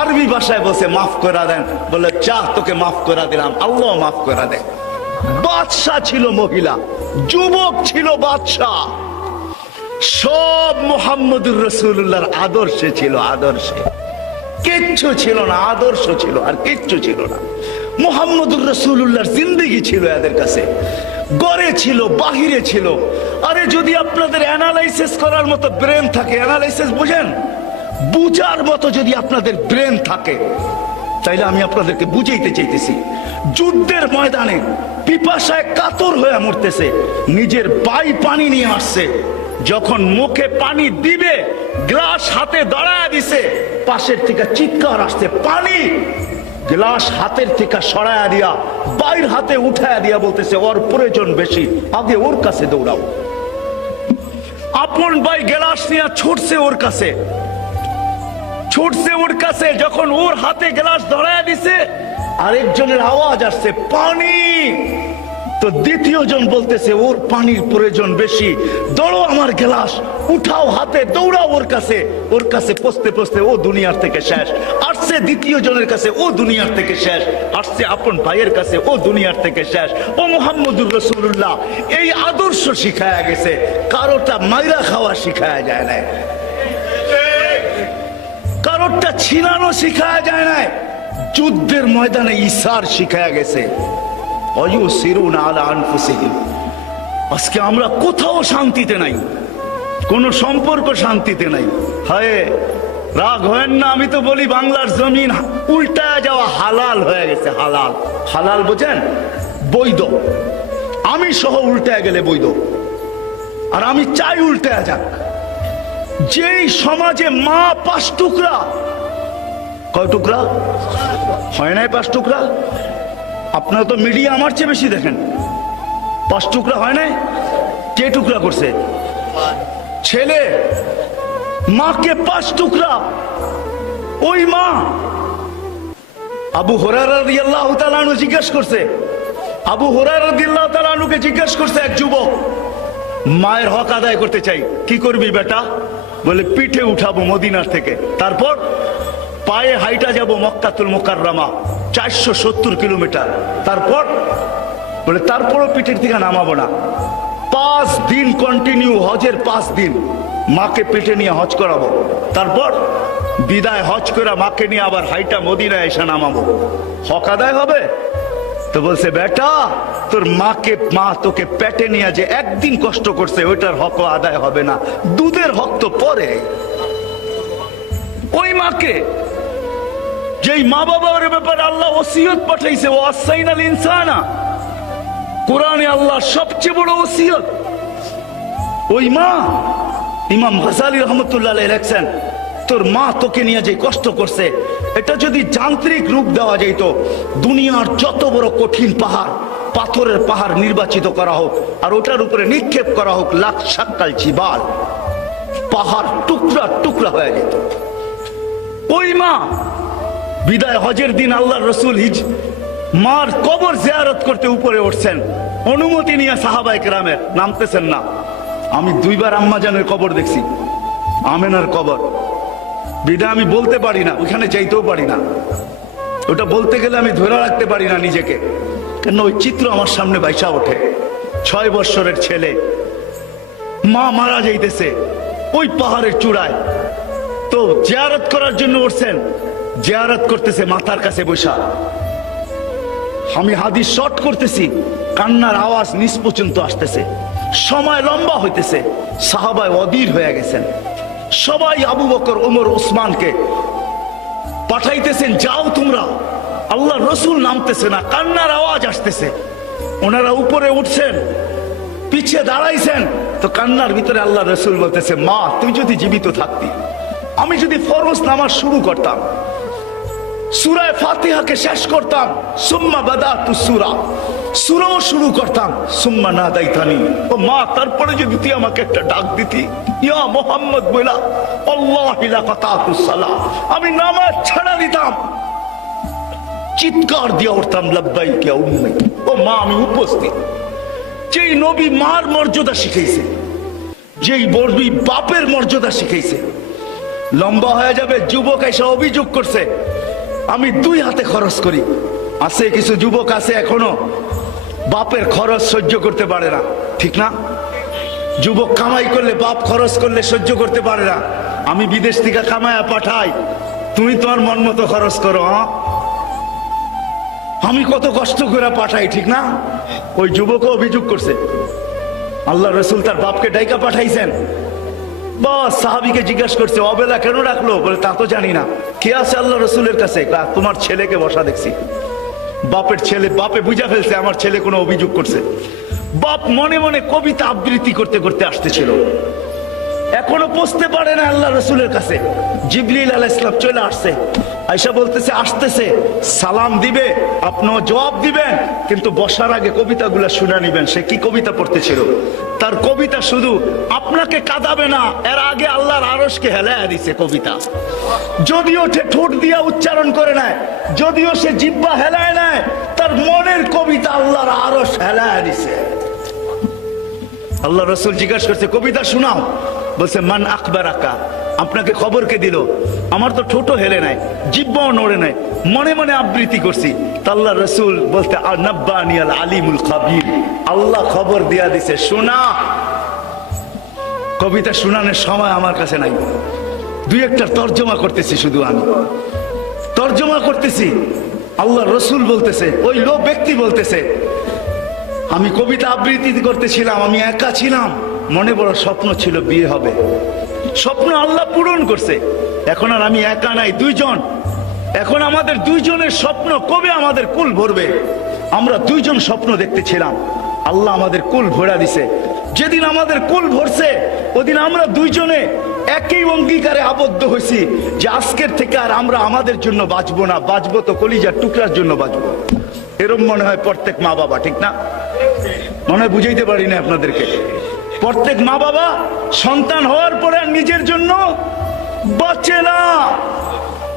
আরবি ভাষায় বসে মাফ করে দেন, বলে চাহ তোকে মাফ করে দিলাম, আল্লাহ মাফ করে দেন। বাদশাহ ছিল মহিলা, যুবক ছিল বাদশাহ, সব মুহাম্মদুর রাসূলুল্লাহর আদর্শে ছিল, আদর্শে কিচ্ছু ছিল না, আদর্শ ছিল আর কিচ্ছু ছিল না। মুহাম্মদুর রাসূলুল্লাহর জিন্দেগি ছিল এদের কাছে, গড়ে ছিল, বাহিরে ছিল। আরে যদি আপনাদের অ্যানালাইসিস করার মতো ব্রেন থাকে, অ্যানালাইসিস বুঝেন, বুঝার মতো যদি আপনাদের ব্রেন থাকে, তাইলে আমি আপনাদেরকে বুঝাইতে চাইতেছি। যুদ্ধের ময়দানে পিপাসায় কাতর হয়ে মরতেছে, নিজের বাই পানি নিয়ে আসছে, যখন মুখে পানি দিবে গ্লাস হাতে দাঁড়ায় দিছে, পাশের থেকে চিৎকার আসছে, পানি, গ্লাস হাতের থেকে সরায়া দিয়া বাইর হাতে উঠায়া দিয়া বলতেছে ওর প্রয়োজন বেশি, আগে ওর কাছে দৌড়াও। আপন ভাই গ্লাস নিয়ে ছুটছে ওর কাছে, ছুটছে ওর কাছে, যখন ওর হাতে গ্লাস ধরায়া দিছে আরেকজনের আওয়াজ আসছে পানি। তো দ্বিতীয় জন বলতেছে ওর পানির প্রয়োজন বেশি, দৌড়ো আমার গ্লাস উঠাও হাতে, দৌড়াও ওর কাছে। ওর কাছে পৌঁছতে পৌঁছতে ও দুনিয়ার থেকে শেষ, আসছে দ্বিতীয় জনের কাছে, ও দুনিয়ার থেকে শেষ, আসছে আপন ভাইয়ের কাছে, ও দুনিয়ার থেকে শেষ। ও মুহাম্মদুর রাসূলুল্লাহ এই আদর্শ শিখায়া গেছে, কারোটা মাইরা খাওয়া শিখায়া যায় না, কারোরটা ছিনানো শিখায়া যায় না, যুদ্ধের ময়দানে ইসার শিখায়া গেছে। আজকে আমরা কোথাও শান্তিতে নাই, কোন সম্পর্ক শান্তিতে নাই। হায় রাগ হয় না, আমি তো বলি বাংলার জমিন উল্টায় যাওয়া হালাল হয়ে গেছে, হালাল। হালাল বোঝেন? বৈধ, আমি সহ উল্টায় গেলে বৈধ। আর আমি চাই উল্টায় যাক। যেই সমাজে মা 5 টুকরা, কয় টুকরা হয় নাই? 5 টুকরা। আপনারা তো মিডিয়া আমার চেয়ে বেশি দেখেন। 5 টুকরা হয় নাই? কে টুকরা করছে? ছেলে। মাকে 5 টুকরা। ওই মা আবু হুরায়রা রাদিয়াল্লাহু তাআলা আনহু জিজ্ঞেস করছে, আবু হুরায়রা রাদিয়াল্লাহু তাআলা আনহুকে জিজ্ঞেস করছে এক যুবক, মায়ের হক আদায় করতে চাই, কি করবি বেটা? বলে পিঠে উঠাবো মদিনার থেকে, তারপর পায়ে হাইটা যাব মক্কাতুল মুকাররমা 470 কিলোমিটার, তারপর বলে তারপরও পিঠের থেকে নামাবো না। 5 দিন কন্টিনিউ, হজের 5 দিন মাকে পিঠে নিয়ে হজ করাবো, তারপর বিদায় হজ করে মাকে নিয়ে আবার হাইটা মদিনায় এসে নামাবো। হক আদায় হবে? তো বলছে বেটা তোর মাকে, মা তোকে পেটে নিয়ে যে একদিন কষ্ট করছে ওইটার হক আদায় হবে না, দুধের হক তো পরে। ওই মাকে, যেই মা বাবার ব্যাপারে আল্লাহ ওসিয়ত পাঠাইছে, ও ওয়াসাইনাল ইনসানা, কোরআনে আল্লাহর সবচেয়ে বড় ওসিয়ত। ওই মা, ইমাম গাজালি রহমতুল্লাহ আলাইহি লেখছেন, তোর মা তোকে নিয়ে যে কষ্ট করছে, এটা যদি যান্ত্রিক রূপ দেওয়া যেত, দুনিয়ার যত বড় কঠিন পাহাড়, পাথরের পাহাড় নির্বাচিত করা হোক আর ওটার উপরে নিক্ষেপ করা হোক লাখ শাক্কাল জিবাল, পাহাড় টুকরা টুকরা হয়ে যেত। ওই মা বিদায় হজের দিন আল্লাহর রাসূল মার কবর জিয়ারত করতে উপরে উঠছেন, অনুমতি নিয়ে সাহাবায়ে কেরামের, নামতেছেন না। আমি দুইবার আম্মা জানের কবর দেখছি, আমেনার কবর। বিদায় আমি বলতে পারি না, ওইখানে যাইতেও পারি না। ওটা বলতে গেলে আমি ধরে রাখতে পারি না নিজেকে, কেন ওই চিত্র আমার সামনে বাইসা ওঠে। 6 বৎসরের ছেলে, মা মারা যাইতেছে ওই পাহাড়ের চূড়ায়, তো জিয়ারত করার জন্য উঠছেন, জিয়ারত করতেছে মাথার কাছে বসা। আমি হাদিস শর্ট করতেছি, কান্নার আওয়াজ নিচ পর্যন্ত আসতেছে, সময় লম্বা হইতেছে। সাহাবায়ে অধীর হয়ে গেছেন, সবাই আবু বকর, ওমর, ওসমানকে পাঠাইতেছেন, যাও তোমরা। আল্লাহ রসুল নামতেছে না, কান্নার আওয়াজ আসতেছে। ওনারা উপরে উঠছেন, পিছিয়ে দাঁড়াইছেন, তো কান্নার ভিতরে আল্লাহ রসুল বলতেছে, মা তুই যদি জীবিত থাকতি, আমি যদি ফরজ নামাজ শুরু করতাম, সূরা ফাতিহাকে শেষ করতাম, সুম্মা বাদাতু সূরা, সূরাও শুরু করতাম, সুম্মা নাদাইতানি, ও মা তারপরে যদি তুই আমাকে একটা ডাক দিতি, ইয়া মুহাম্মদ বলা, আল্লাহি লাকাতাতুস সালাহ, আমি নামাজ ছাড়া দিতাম, চিৎকার দিয়ে উঠতাম, লাব্বাইক ইয়া উম্মি, ও মা আমি উপস্থিত। যেই নবী মার মর্যাদা শিখাইছে, যেই নবী বাপের মর্যাদা শিখাইছে। লম্বা হয়ে যাবে, যুবক এসে অভিযোগ করছে, আমি 2 হাতে খরচ করি। আছে কিছু যুবক আছে এখনো বাপের খরচ সহ্য করতে পারে না, ঠিক না? যুবক কামাই করলে, বাপ খরচ করলে সহ্য করতে পারে না। আমি বিদেশ থেকে কামায়া পাঠাই, তুমি তোমার মন মতো খরচ করো। আমি কত কষ্ট করে পাঠাই, ঠিক না? ওই যুবক অভিযোগ করছে, আল্লাহ রসুল তার বাপকে ডাইকা পাঠাইছেন। বাস সাহাবীকে জিজ্ঞাসা করছে, অবেলা কেন রাখলো? বলে তা তো জানি না। কে আছে আল্লাহ রসুলের কাছে? তোমার ছেলেকে বসা দেখছি। বাপের ছেলে, বাপে বুঝা ফেলছে আমার ছেলে কোনো অভিযোগ করছে। বাপ মনে মনে কবিতা আবৃত্তি করতে করতে আসতেছিল, এখনো পৌঁছতে পারে না আল্লাহ রসুলের কাছে। জিবরিল আলাইহিস সালাম চলে আসছে, আয়েশা বলতেছে আসতেছে, সালাম দিবে, আপনিও জবাব দিবেন, কিন্তু বসার আগে কবিতাগুলো শুনে নিবেন। সে কি কবিতা পড়তেছিল? তার কবিতা শুধু আপনাকে কাঁদাবে না, এর আগে আল্লাহর আরশকে হেলায়া দিছে কবিতা। যদিও সে ঠোঁট দিয়া উচ্চারণ করে নেয়, যদিও সে জিহ্বা হেলায় নেয়, তার মনের কবিতা আল্লাহর আরশ হেলায়া দিছে। আল্লাহ রসুল জিজ্ঞাসা করছে, কবিতা শোনাও। বলছে, মান আখবারাকা, আপনাকে খবর কে দিল? আমার তো ঠোঁটও হেলে নাই, জিহ্বাও নড়ে নাই, মনে মনে আবৃত্তি করছি। আল্লাহ রসুল বলতে, নাব্বানিয়াল আলিমুল খাবীর, আল্লাহ খবর দিয়া দিছে, শোনা। কবিতা শোনানোর সময় আমার কাছে নাই, 2-1টা তর্জমা করতেছি, শুধু আমি তর্জমা করতেছি। আল্লাহ রসুল বলতেছে, ওই লোক ব্যক্তি বলতেছে, আমি কবিতা আবৃত্তি করতেছিলাম, আমি একা ছিলাম, মনে বড় স্বপ্ন ছিল বিয়ে হবে, স্বপ্ন আল্লাহ পূরণ করছে। এখন আর আমি একা নাই, 2 জন। এখন আমাদের 2 জনের স্বপ্ন, কবে আমাদের কুল ভরবে? আমরা 2 জন স্বপ্ন দেখতেছিলাম, আল্লাহ আমাদের কুল ভরা দিছে। যেদিন আমাদের কুল ভরছে, ওদিন আমরা 2 জনে একই অঙ্গীকারে আবদ্ধ হয়েছি যে আজকের থেকে আর আমরা আমাদের জন্য বাঁচবো না, বাঁচবো তো কলিজার টুকরার জন্য বাঁচবো। এরকম মনে হয় প্রত্যেক মা বাবা, ঠিক না? মনে হয় বুঝাইতে পারি না আপনাদেরকে। প্রত্যেক মা বাবা সন্তান হওয়ার পরে নিজের জন্য বাঁচে না।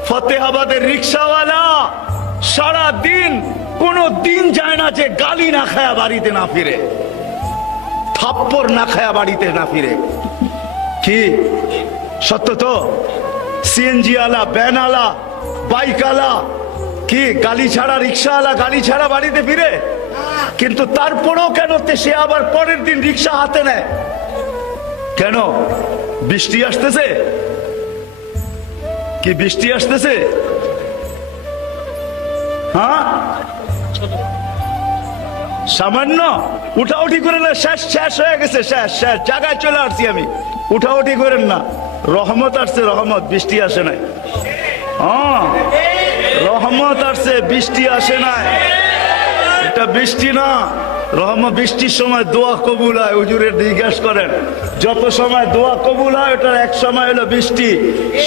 ফতেহাবাদের রিক্সাওয়ালা সারা দিন, কোন দিন যায় না যে গালি না খায়া বাড়িতে না ফিরে, থাপ্পড় না খায়া বাড়িতে না ফিরে। কি সত্য তো? সিএনজি আলা, ভ্যান আলা, বাইক আলা, কি গালি ছাড়া, রিক্সাওয়ালা গালি ছাড়া বাড়িতে ফিরে? কিন্তু তারপরেও কেন সে আবার পরের দিন রিক্সা হাতে নেয়? কেন? বৃষ্টি আসতেছে, কি বৃষ্টি আসতেছে? হ্যাঁ, সামান্য উঠাউঠি করে না, শেষ শেষ হয়ে গেছে, শেষ শেষ জায়গায় চলে আসছি আমি। উঠাউঠি করেন না, রহমত আসছে, রহমত, বৃষ্টি আসে নাই। হ্যাঁ, রহমত আসছে, বৃষ্টি আসে নাই। এটা বৃষ্টি না, রহমত। বৃষ্টির সময় দোয়া কবুল হয়, হুজুরের জিজ্ঞাসা করেন, যত সময় দোয়া কবুল হয় ওটার এক সময় হলো বৃষ্টি।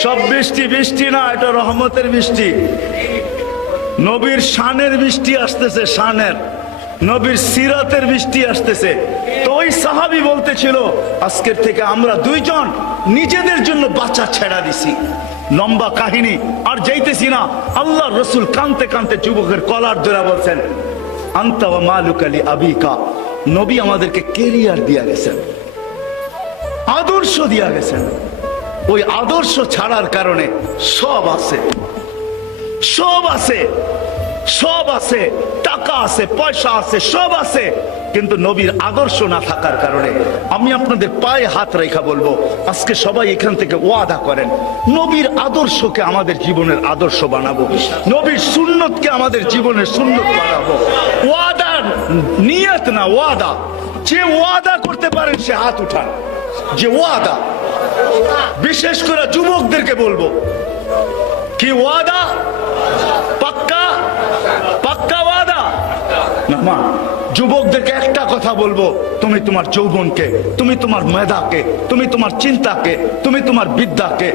সব বৃষ্টি বৃষ্টি না, এটা রহমতের বৃষ্টি। নবীর শানের বৃষ্টি আসতেছে, শানের। নবীর সিরাতের বৃষ্টি আসতেছে। তো ওই সাহাবী বলতেছিল আজকের থেকে আমরা দুইজন নিজেদের জন্য বাচ্চা ছেড়া দিছি। লম্বা কাহিনী আর যাইতেছি না। আল্লাহ রসুল কানতে কানতে যুবকের কলার ধরে বলছেন, আনতা ওয়া মালুকা লি আবিকা। নবী আমাদেরকে কেরিয়ার দিয়া গেছেন, আদর্শ দিয়া গেছেন। ওই আদর্শ ছাড়ার কারণে সব আছে, সব আছে, সব আছে, টাকা আছে, পয়সা আছে, সব আছে, কিন্তু নবীর আদর্শ না থাকার কারণে। আমি আপনাদের পায়ে হাত রেখা বলবো, আজকে সবাই এখান থেকে ওয়াদা করেন নবীর আদর্শকে আমাদের জীবনের আদর্শ বানাবো, নবীর সুন্নতকে আমাদের জীবনের সুন্নত বানাবো। ওয়াদা, নিয়ত না, ওয়াদা। যে ওয়াদা করতে পারেন সে হাত উঠান। যে ওয়াদা, বিশেষ করে যুবকদেরকে বলবো, কি ওয়াদা? পাক্কা, পাক্কা ওয়াদা না মা। যুবকদেরকে একটা কথা বলবো, তুমি তোমার যৌবনকে, তুমি তোমার মেধাকে, তুমি তোমার চিন্তাকে, তুমি তোমার বিদ্যাকে,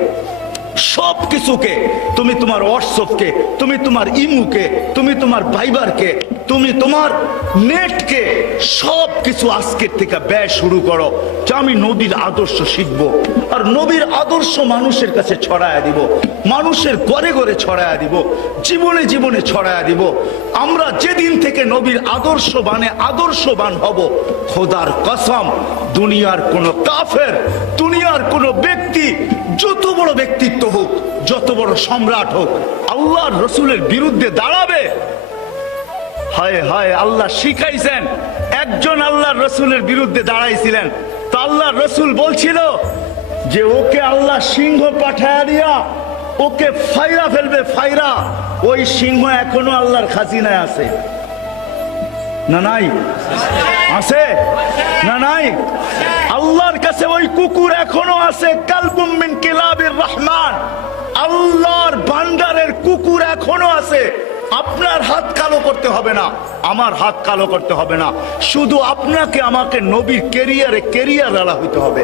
সব কিছুকে, তুমি তোমার হোয়াটসঅ্যাপকে, তুমি তোমার ইমুকে, তুমি তোমার ভাইবারকে, তুমি তোমার নেটকে, সব কিছু আজকের থেকে ব্যয় শুরু করো যে আমি নবীর আদর্শ শিখবো। আর নবীর আদর্শ মানুষের কাছে ছড়ায়া দিব, মানুষের ঘরে ঘরে ছড়ায়া দিব, জীবনে জীবনে ছড়ায়া দিব। আমরা যেদিন থেকে নবীর আদর্শবান হব, খোদার কসম, দুনিয়ার কোন কাফের, দুনিয়ার কোন ব্যক্তি, যত বড় ব্যক্তিত্ব হোক, যত বড় সম্রাট হোক, আল্লাহর রসুলের বিরুদ্ধে দাঁড়াবে। হায় হায়, আল্লাহ শিখাইছেন, একজন আল্লাহর রসুলের বিরুদ্ধে দাঁড়াইছিলেন, তো আল্লাহর রসুল বলছিল যে ওকে আল্লাহ সিংহ পাঠায়া দিয়া ওকে ফাইরা ফেলবে, ফাইরা। ওই সিংহ এখনো আল্লাহর খাজিনায় আছে না নাই? আছে না নাই? আল্লাহর কাছে ওই কুকুর এখনো আছে, কালবুম মিন কিলাবির রহমান। আল্লাহর ভান্ডারের কুকুর এখনো আছে। আপনার হাত কালো করতে হবে না, আমার হাত কালো করতে হবে না, শুধু আপনাকে আমাকে নবীর কেরিয়ার আলা হইতে হবে,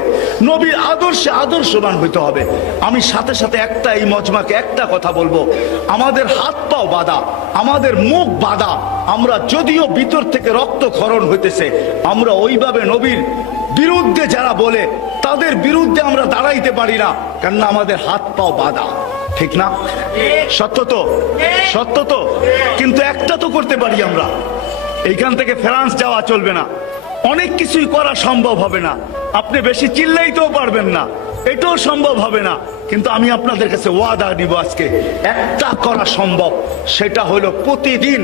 নবীর আদর্শে আদর্শবান হইতে হবে। আমি সাথে সাথে এই মজমাকে একটা কথা বলবো, আমাদের হাত পাও বাঁধা, আমাদের মুখ বাঁধা, আমরা যদিও ভিতর থেকে রক্তক্ষরণ হইতেছে, আমরা ওইভাবে নবীর বিরুদ্ধে যারা বলে তাদের বিরুদ্ধে আমরা দাঁড়াইতে পারি না, কেননা আমাদের হাত পাও বাঁধা। ঠিক না? সত্য তো, সত্য তো। কিন্তু একটা তো করতে পারি আমরা, এইখান থেকে ফ্রান্স যাওয়া চলবে না, অনেক কিছুই করা সম্ভব হবে না, আপনি বেশি চিল্লাইতেও পারবেন না, এটাও সম্ভব হবে না। কিন্তু আমি আপনাদের কাছে ওয়াদা দিব, আজকে একটা করা সম্ভব, সেটা হলো প্রতিদিন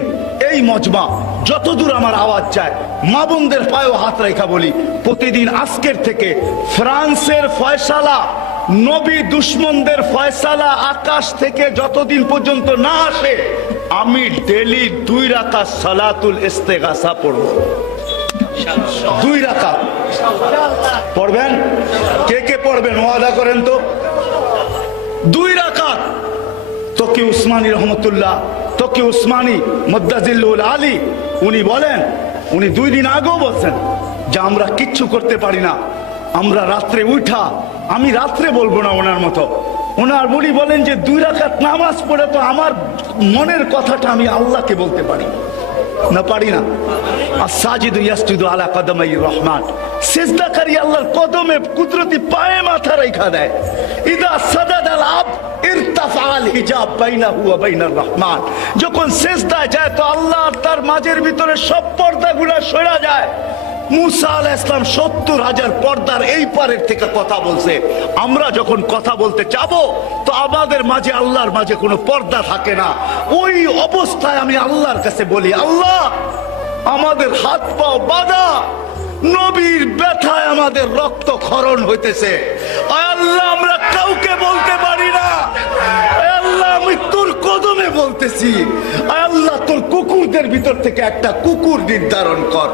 এই মজমা যতদূর আমার আওয়াজ যায়, মা বোনদের পায়েও হাত রেখা বলি, প্রতিদিন আজকের থেকে ফ্রান্সের ফয়সালা, নবী দুশ্মনদের ফয়সালা আকাশ থেকে যতদিন পর্যন্ত না আসে, আমি ডেলি 2 রাকাত সালাতুল ইস্তেগাসা পড়ব। 2 রাকাত পড়বেন? কে কে পড়বেন ওয়াদা করেন তো? 2 রাকাত। তকি উসমানী রহমতুল্লাহ, তকি উসমানী মুদ্দাজিল্লুল আলী, উনি বলেন, উনি 2 দিন আগেও বলছেন যে আমরা কিচ্ছু করতে পারি না, আমরা রাত্রে উঠা, আমি রাত্রে বলবো না ওনার মতো, ওনার উনি বলেন যে 2 রাকাত নামাজ পড়ে তো আমার মনের কথাটা আমি আল্লাহকে বলতে পারি না, পারি না। আস-সাজিদু ইয়াসজুদু আলা কদমাইর রহমান, সিজদাকারী আল্লাহর কদমে কুদরতি পায়ে মাথা রাখা দেয়। ইদা সাজাদাল আবদ ইরতাফাল হিজাব বাইনাহু ওয়া বাইনার রহমান, যখন সিজদায় যায় তো আল্লাহ আর তার মাঝের ভিতরে সব পর্দাগুলো সরে যায়। মুসা আলাইহিস সালাম 70,000 পর্দার এই পারের থেকে কথা বলছে। আমরা যখন কথা বলতে যাবো তো আমাদের মাঝে আল্লাহর মাঝে কোনো পর্দা থাকে না। ওই অবস্থায় আমি আল্লাহর কাছে বলি, আল্লাহ আমাদের হাত পাও বাঁধা, নবীর ব্যথায় আমাদের রক্ত ক্ষরণ হইতেছে, আল্লাহ আমরা কাউকে বলতে পারি না, আল্লাহ আমি তোর কদমে বলতেছি, আল্লাহ তোর কুকুরদের ভিতর থেকে একটা কুকুর নির্ধারণ কর।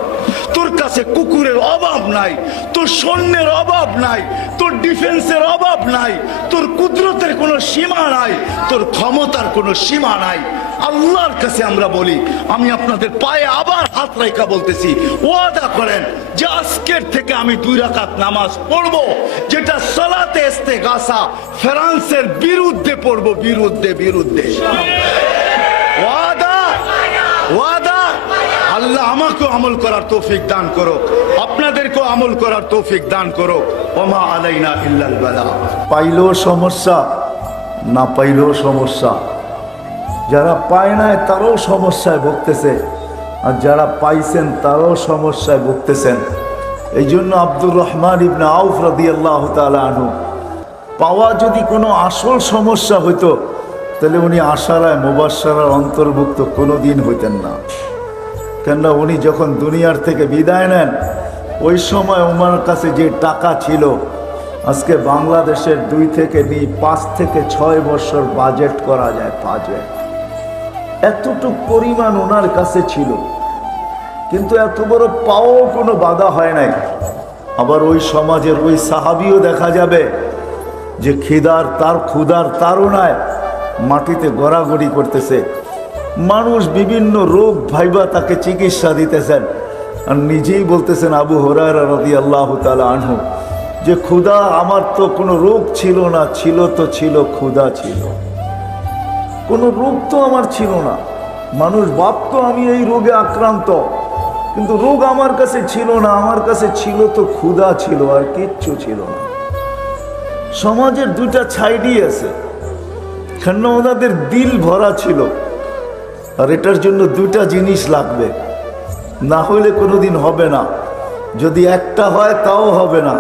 তোর কাছে কুকুরের অভাব নাই, তোর সৈন্যের অভাব নাই, তোর ডিফেন্সের অভাব নাই, তোর কুদরতের কোনো সীমা নাই, তোর ক্ষমতার কোনো সীমা নাই। আল্লাহর কাছে আমরা বলি, আমি আপনাদের পায়ে আবার হাত রাখা বলতেছি, ওয়াদা করেন যে আজকের থেকে আমি 2 রাকাত নামাজ পড়বো, যেটা সালাতে ইস্তেগাসা ফ্রান্সের বিরুদ্ধে পড়বো, বিরুদ্ধে। ওয়াদা, ওয়াদা। আল্লাহ আল্লাহ আমাকেও আমল করার তৌফিক দান করো, আপনাদেরকেও আমল করার তৌফিক দান করো। ওমা আলাইনা ইল্লাল বালা। পাইলেও সমস্যা, না পাইলেও সমস্যা। যারা পায় নাই তারাও সমস্যায় ভুগতেছে, আর যারা পাইছেন তারাও সমস্যায় ভুগতেছেন। এই জন্য আব্দুর রহমান ইবনে আউফ রাদিয়াল্লাহু তাআলা আনহু, পাওয়া যদি কোনো আসল সমস্যা হইতো তাহলে উনি আশারায় মুবাশশারার অন্তর্ভুক্ত কোনো দিন হইতেন না। কেননা উনি যখন দুনিয়ার থেকে বিদায় নেন, ওই সময় ওনার কাছে যে টাকা ছিল, আজকে বাংলাদেশের 2 থেকে 5 থেকে 6 বছর বাজেট করা যায়। বাজেট এতটুক পরিমাণ ওনার কাছে ছিল, কিন্তু এত বড় পাওয়াও কোনো বাধা হয় নাই। আবার ওই সমাজের ওই সাহাবিও দেখা যাবে যে ক্ষুধার তাড়নায় মাটিতে গড়াগড়ি করতেছে। মানুষ বিভিন্ন রোগ ভাইবা তাকে চিকিৎসা দিতেছেন, আর নিজেই বলতেছেন আবু হুরায়রা রাদিয়াল্লাহু তাআলা আনহু যে ক্ষুধা, আমার তো কোনো রোগ ছিল না, ছিল তো ছিল ক্ষুধা ছিল, কোনো রোগ তো আমার ছিল না। মানুষ ভাবতো আমি এই রোগে আক্রান্ত, কিন্তু রোগ আমার কাছে ছিল না, আমার কাছে ছিল তো ক্ষুধা ছিল, আর কিচ্ছু ছিল না। সমাজের 2টা সাইডই আছে, কেন ওনাদের দিল ভরা ছিল, আর এটার জন্য 2টা জিনিস লাগবে, না হইলে কোনোদিন হবে না। যদি একটা হয় তাও হবে না,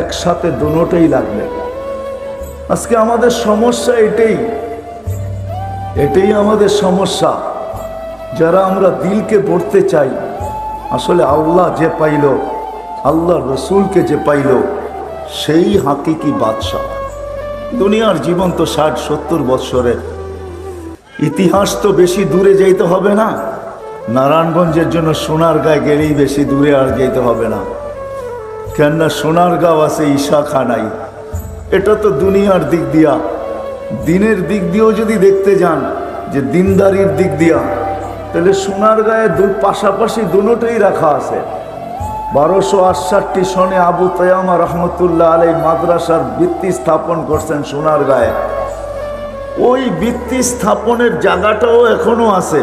একসাথে দুটোই লাগবে। আজকে আমাদের সমস্যা এটাই আমাদের সমস্যা। যারা আমরা দিলকে পড়তে চাই, আসলে আল্লাহ যে পাইল, আল্লাহ রসুলকে যে পাইল, সেই হাকিকি বাদশাহ। দুনিয়ার জীবন তো 60-70 বৎসরের, ইতিহাস তো বেশি দূরে যাইতে হবে না। নারায়ণগঞ্জের জন্য সোনারগাঁয় গেলেই বেশি দূরে আর যেতে হবে না, কেননা সোনারগাঁও আছে ঈশা খানাই। এটা তো দুনিয়ার দিক দিয়া। দিনের দিক দিয়েও যদি দেখতে যান, যে দিনদারির দিক দিয়া, তাহলে সোনারগাঁয়ে পাশাপাশি দুটোই রাখা আছে। 1268 সনে আবু তায়ামা রহমতুল্লাহ আলাই মাদ্রাসার ভিত্তি স্থাপন করছেন সোনারগাঁয়ে। ওই ভিত্তি স্থাপনের জায়গাটাও এখনো আছে,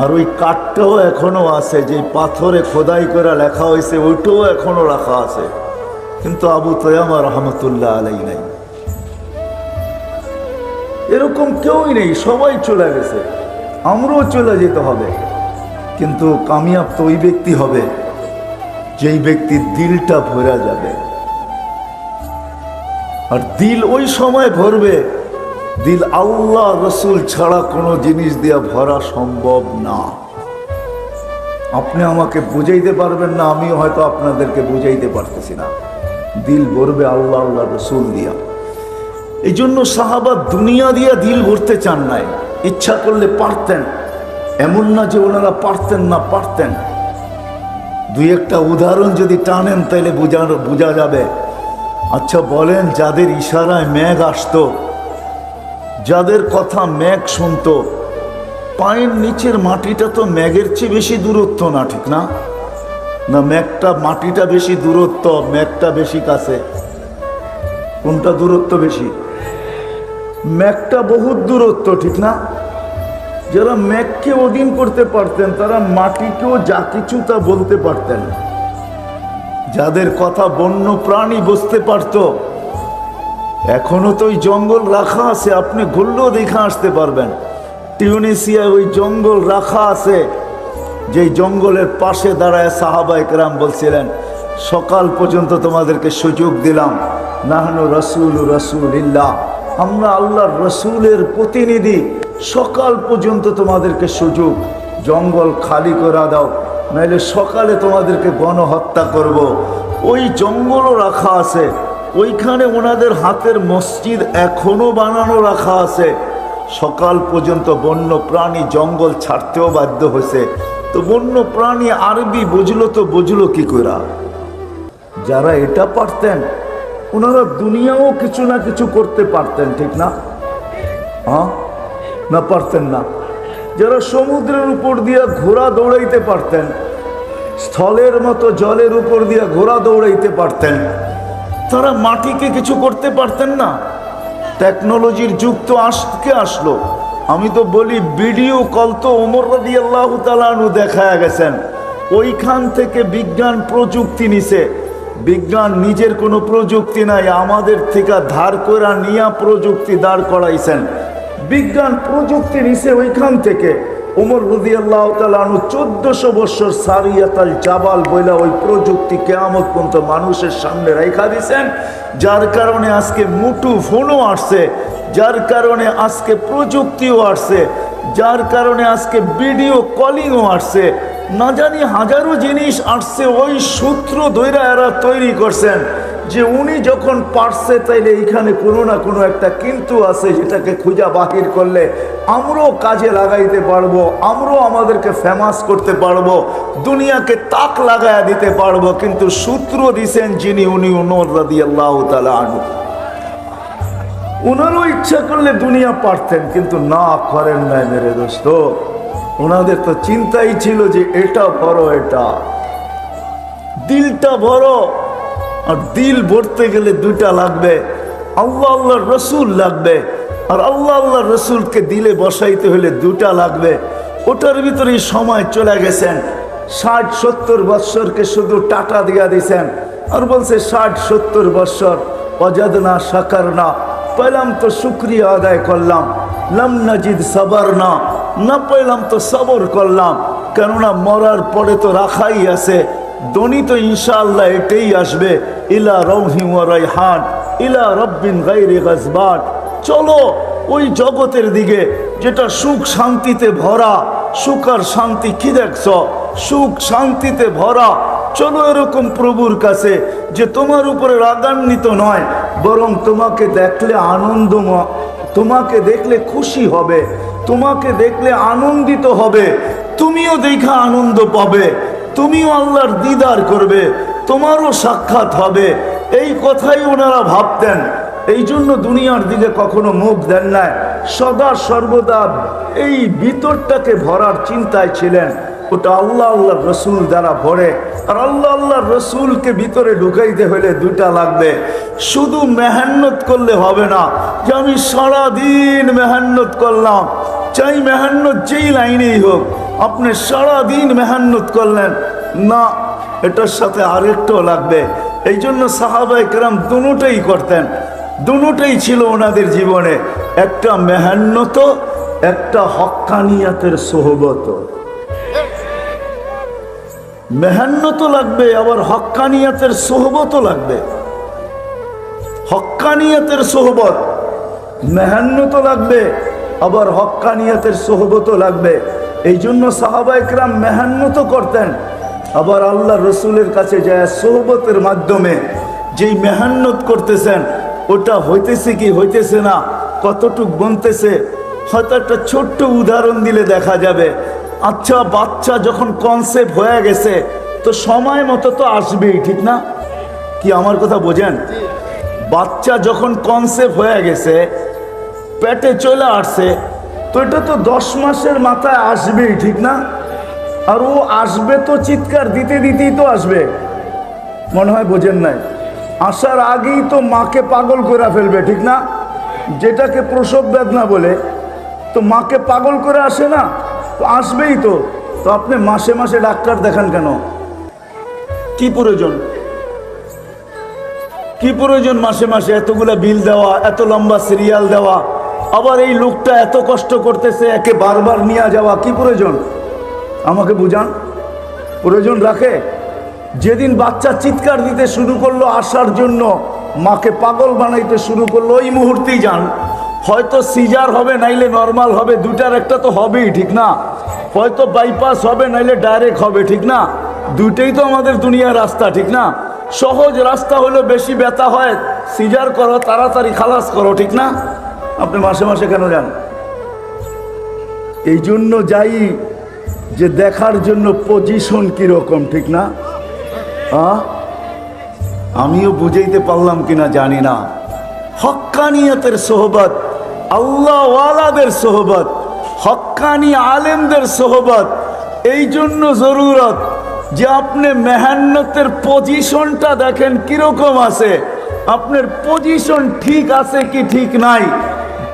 আর ওই কাঠটাও এখনো আছে, যে পাথরে খোদাই করে লেখা হয়েছে, ওইটাও এখনো রাখা আছে। কিন্তু আবু তায়ামা রহমতুল্লাহ আলাই নাই। এরকম কেউই নেই, সবাই চলে গেছে, আমরাও চলে যেতে হবে। কিন্তু কামিয়াব তো ওই ব্যক্তি হবে যেই ব্যক্তির দিলটা ভরা যাবে। আর দিল ওই সময় ভরবে, দিল আল্লাহ রসুল ছাড়া কোনো জিনিস দিয়া ভরা সম্ভব না। আপনি আমাকে বুঝাইতে পারবেন না, আমিও হয়তো আপনাদেরকে বুঝাইতে পারতেছি না। দিল ভরবে আল্লাহ রসুল দিয়া। এই জন্য সাহাবা দুনিয়া দিয়া দিল ভরতে চান নাই। ইচ্ছা করলে পারতেন, এমন না যে ওনারা পারতেন না, পারতেন। 2-1টা উদাহরণ যদি টানেন তাহলে বোঝা যাবে। আচ্ছা বলেন, যাদের ইশারায় মেঘ আসতো, যাদের কথা মেঘ শুনতো, পায়ের নিচের মাটিটা তো মেঘের চেয়ে বেশি দূরত্ব না, ঠিক না? না মাটিটা বেশি দূরত্ব, মেঘটা বেশি কাছে? কোনটা দূরত্ব বেশি? মেঘটা বহুত দূরত্ব, ঠিক না? যারা মেঘকে অধীন করতে পারতেন, তারা মাটিকেও যা কিছু তা বলতে পারতেন। যাদের কথা বন্য প্রাণী বুঝতে পারত, এখনো তো ওই জঙ্গল রাখা আছে, আপনি ঘুরলেও দেখে আসতে পারবেন। টিউনিসিয়ায় ওই জঙ্গল রাখা আছে, যেই জঙ্গলের পাশে দাঁড়ায় সাহাবায়ে কেরাম বলছিলেন, সকাল পর্যন্ত তোমাদেরকে সুযোগ দিলাম, নাহনু রাসূলুল্লাহ, আমরা আল্লাহর রসুলের প্রতিনিধি, সকাল পর্যন্ত তোমাদেরকে সুযোগ, জঙ্গল খালি করে দাও, নাহলে সকালে তোমাদেরকে গণহত্যা করব। ওই জঙ্গলও রাখা আছে, ওইখানে ওনাদের হাতের মসজিদ এখনো বানানো রাখা আছে। সকাল পর্যন্ত বন্য প্রাণী জঙ্গল ছাড়তেও বাধ্য হয়েছে। তো বন্য প্রাণী আরবি বুঝলো কি করে? যারা এটা পারতেন, ওনারা দুনিয়াও কিছু না কিছু করতে পারতেন, ঠিক না? হ্যাঁ না, পারতেন না? যারা সমুদ্রের উপর দিয়ে ঘোড়া দৌড়াইতে পারতেন, স্থলের মতো জলের উপর দিয়ে ঘোড়া দৌড়াইতে পারতেন, তারা মাটিকে কিছু করতে পারতেন না? টেকনোলজির যুগ তো আজকে আসলো, আমি তো বলি ভিডিও কল তো ওমর রাদিয়াল্লাহু তাআলা আনহু দেখায়া গেছেন, ওইখান থেকে বিজ্ঞান প্রযুক্তি নিছে। বিজ্ঞান নিজের কোনো প্রযুক্তি নাই, আমাদের থেকে ধার করে নিয়া প্রযুক্তি দাঁড় করাইছেন। বিজ্ঞান প্রযুক্তি নিছে ওইখান থেকে। ওমর রাদিয়াল্লাহু তাআলা আনহু 1400 বছর সারিয়াতাল জাবাল বইলা ওই প্রযুক্তি কিয়ামত পর্যন্ত মানুষের সামনে রাইখা দিয়েছেন, যার কারণে আজকে মুঠো ফোনও আসছে, যার কারণে আজকে প্রযুক্তিও আসছে, যার কারণে আজকে ভিডিও কলিংও আসছে, না জানি হাজারো জিনিস আসছে। ওই সূত্র ধইরা এরা তৈরি করছেন যে উনি যখন পারছে তাইলে এইখানে কোনো না কোনো একটা কিন্তু আছে, যেটাকে খুঁজা বাহির করলে আমরাও কাজে লাগাইতে পারবো, আমরাও আমাদেরকে ফেমাস করতে পারবো, দুনিয়াকে তাক লাগায়া দিতে পারবো। কিন্তু সূত্র দিছেন যিনি, উনি ওমর রাদিয়াল্লাহু তাআলা আনহু। ওনারও ইচ্ছা করলে দুনিয়া পারতেন, কিন্তু না করেন নাই মেরে দোস্ত। ওনাদের তো চিন্তাই ছিল যে এটা বড়, এটা দিলটা বড়, আর দিল ভরতে গেলে দুইটা লাগবে, আল্লাহ আল্লাহর রসুল লাগবে, আর আল্লাহ আল্লাহর রসুলকে দিলে বসাইতে হলে দুটা লাগবে। ওটার ভিতরেই সময় চলে গেছেন। 60-70 বৎসরকে শুধু টাটা দিয়া দিছেন, আর বলছে 60-70 বৎসর অজাদনা সাকার না, পেলাম তো শুক্রিয়া আদায় করলাম, লাম নাজিদ সাবার না, না পেলাম তো সবর করলাম, কেননা মরার পরে তো রাখাই আছে। দনি তো ইনশাআল্লাহ এটাই আসবে, ইলা রৌহিম ওয়া রাইহান ইলা রব্বিন গায়রি গাজবান। চলো ওই জগতের দিকে যেটা সুখ শান্তিতে ভরা। সুখ আর শান্তি কি দেখছ? সুখ শান্তিতে ভরা। চলো এরকম প্রভুর কাছে যে তোমার উপরে রাগান্বিত নয়, বরং তোমাকে দেখলে আনন্দময়, তোমাকে দেখলে খুশি হবে, তোমাকে দেখলে আনন্দিত হবে, তুমিও দেখা আনন্দ পাবে, তুমিও আল্লাহর দিদার করবে, তোমারও সাক্ষাৎ হবে। এই কথাই ওনারা ভাবতেন। এই জন্য দুনিয়ার দিকে কখনো মুখ দেন নাই, সদা সর্বদা এই ভিতরটাকে ভরার চিন্তায় ছিলেন। ওটা আল্লাহ আল্লাহর রসুল দ্বারা ভরে, আর আল্লাহ আল্লাহর রসুলকে ভিতরে ঢুকাইতে হলে দুইটা লাগবে। শুধু মেহান্নত করলে হবে না যে আমি সারাদিন মেহান্নত করলাম, চাই মেহান্নত যেই লাইনেই হোক, আপনি সারাদিন মেহান্নত করলেন না, এটার সাথে আরেকটাও লাগবে। এই জন্য সাহাবায়ে কেরাম দুটোই করতেন, দুটোই ছিল ওনাদের জীবনে, একটা মেহান্নত, একটা হক্কানিয়াতের সোহবত। মেহান্নতও লাগবে, আবার হক্কানিয়াতের সোহবতও লাগবে। হক্কানিয়াতের সোহবত, মেহান্নতও লাগবে, আবার হক্কানিয়াতের সোহবতও লাগবে। এই জন্য সাহাবায়ে কেরাম মেহান্নত করতেন, আবার আল্লাহ রসুলের কাছে যায় সোহবতের মাধ্যমে যেই মেহান্নত করতেছেন ওটা হইতেছে কি হইতেছে না, কতটুক বনতেছে, হয়তো একটা ছোট্ট উদাহরণ দিলে দেখা যাবে। আচ্ছা, বাচ্চা যখন কনসেপ্ট হয়ে গেছে তো সময় মতো তো আসবেই, ঠিক না? কি আমার কথা বোঝেন? বাচ্চা যখন কনসেপ্ট হয়ে গেছে, পেটে চলে আসছে, তো এটা তো 10 মাসের মাথায় আসবেই, ঠিক না? আর ও আসবে তো চিৎকার দিতে দিতেই তো আসবে, মনে হয় বোঝেন নাই। আসার আগেই তো মাকে পাগল করে ফেলবে, ঠিক না? যেটাকে প্রসব বেদনা বলে, তো মাকে পাগল করে আসে না, তো আসবেই তো। তো আপনি মাসে মাসে ডাক্তার দেখান কেন? কি প্রয়োজন? কি প্রয়োজন মাসে মাসে এতগুলা বিল দেওয়া, এত লম্বা সিরিয়াল দেওয়া, আবার এই লোকটা এত কষ্ট করতেছে, একে বারবার নিয়ে যাওয়া, কি প্রয়োজন? আমাকে বুঝান, প্রয়োজন রাখে? যেদিন বাচ্চা চিৎকার দিতে শুরু করলো আসার জন্য, মাকে পাগল বানাইতে শুরু করলো, ওই মুহূর্তেই যান। হয়তো সিজার হবে, নাইলে নর্মাল হবে, দুটার একটা তো হবেই, ঠিক না? হয়তো বাইপাস হবে, নাইলে ডাইরেক্ট হবে, ঠিক না? দুইটাই তো আমাদের দুনিয়ার রাস্তা, ঠিক না? সহজ রাস্তা হলো বেশি ব্যথা হয়, সিজার করো, তাড়াতাড়ি খালাস করো, ঠিক না? আপনি মাসে মাসে কেন যান? এই জন্য যাই যে দেখার জন্য পজিশন কিরকম, ঠিক না? আমিও বুঝাইতে পারলাম কিনা জানি না। হক্কানিয়াতের সোহবত, আল্লাহ ওয়ালাদের সোহবত, হক্কানি আলেমদের সোহবত, এই জন্য জরুরত যে আপনি মেহান্নতের পজিশনটা দেখেন কিরকম আছে, আপনার পজিশন ঠিক আছে কি ঠিক নাই,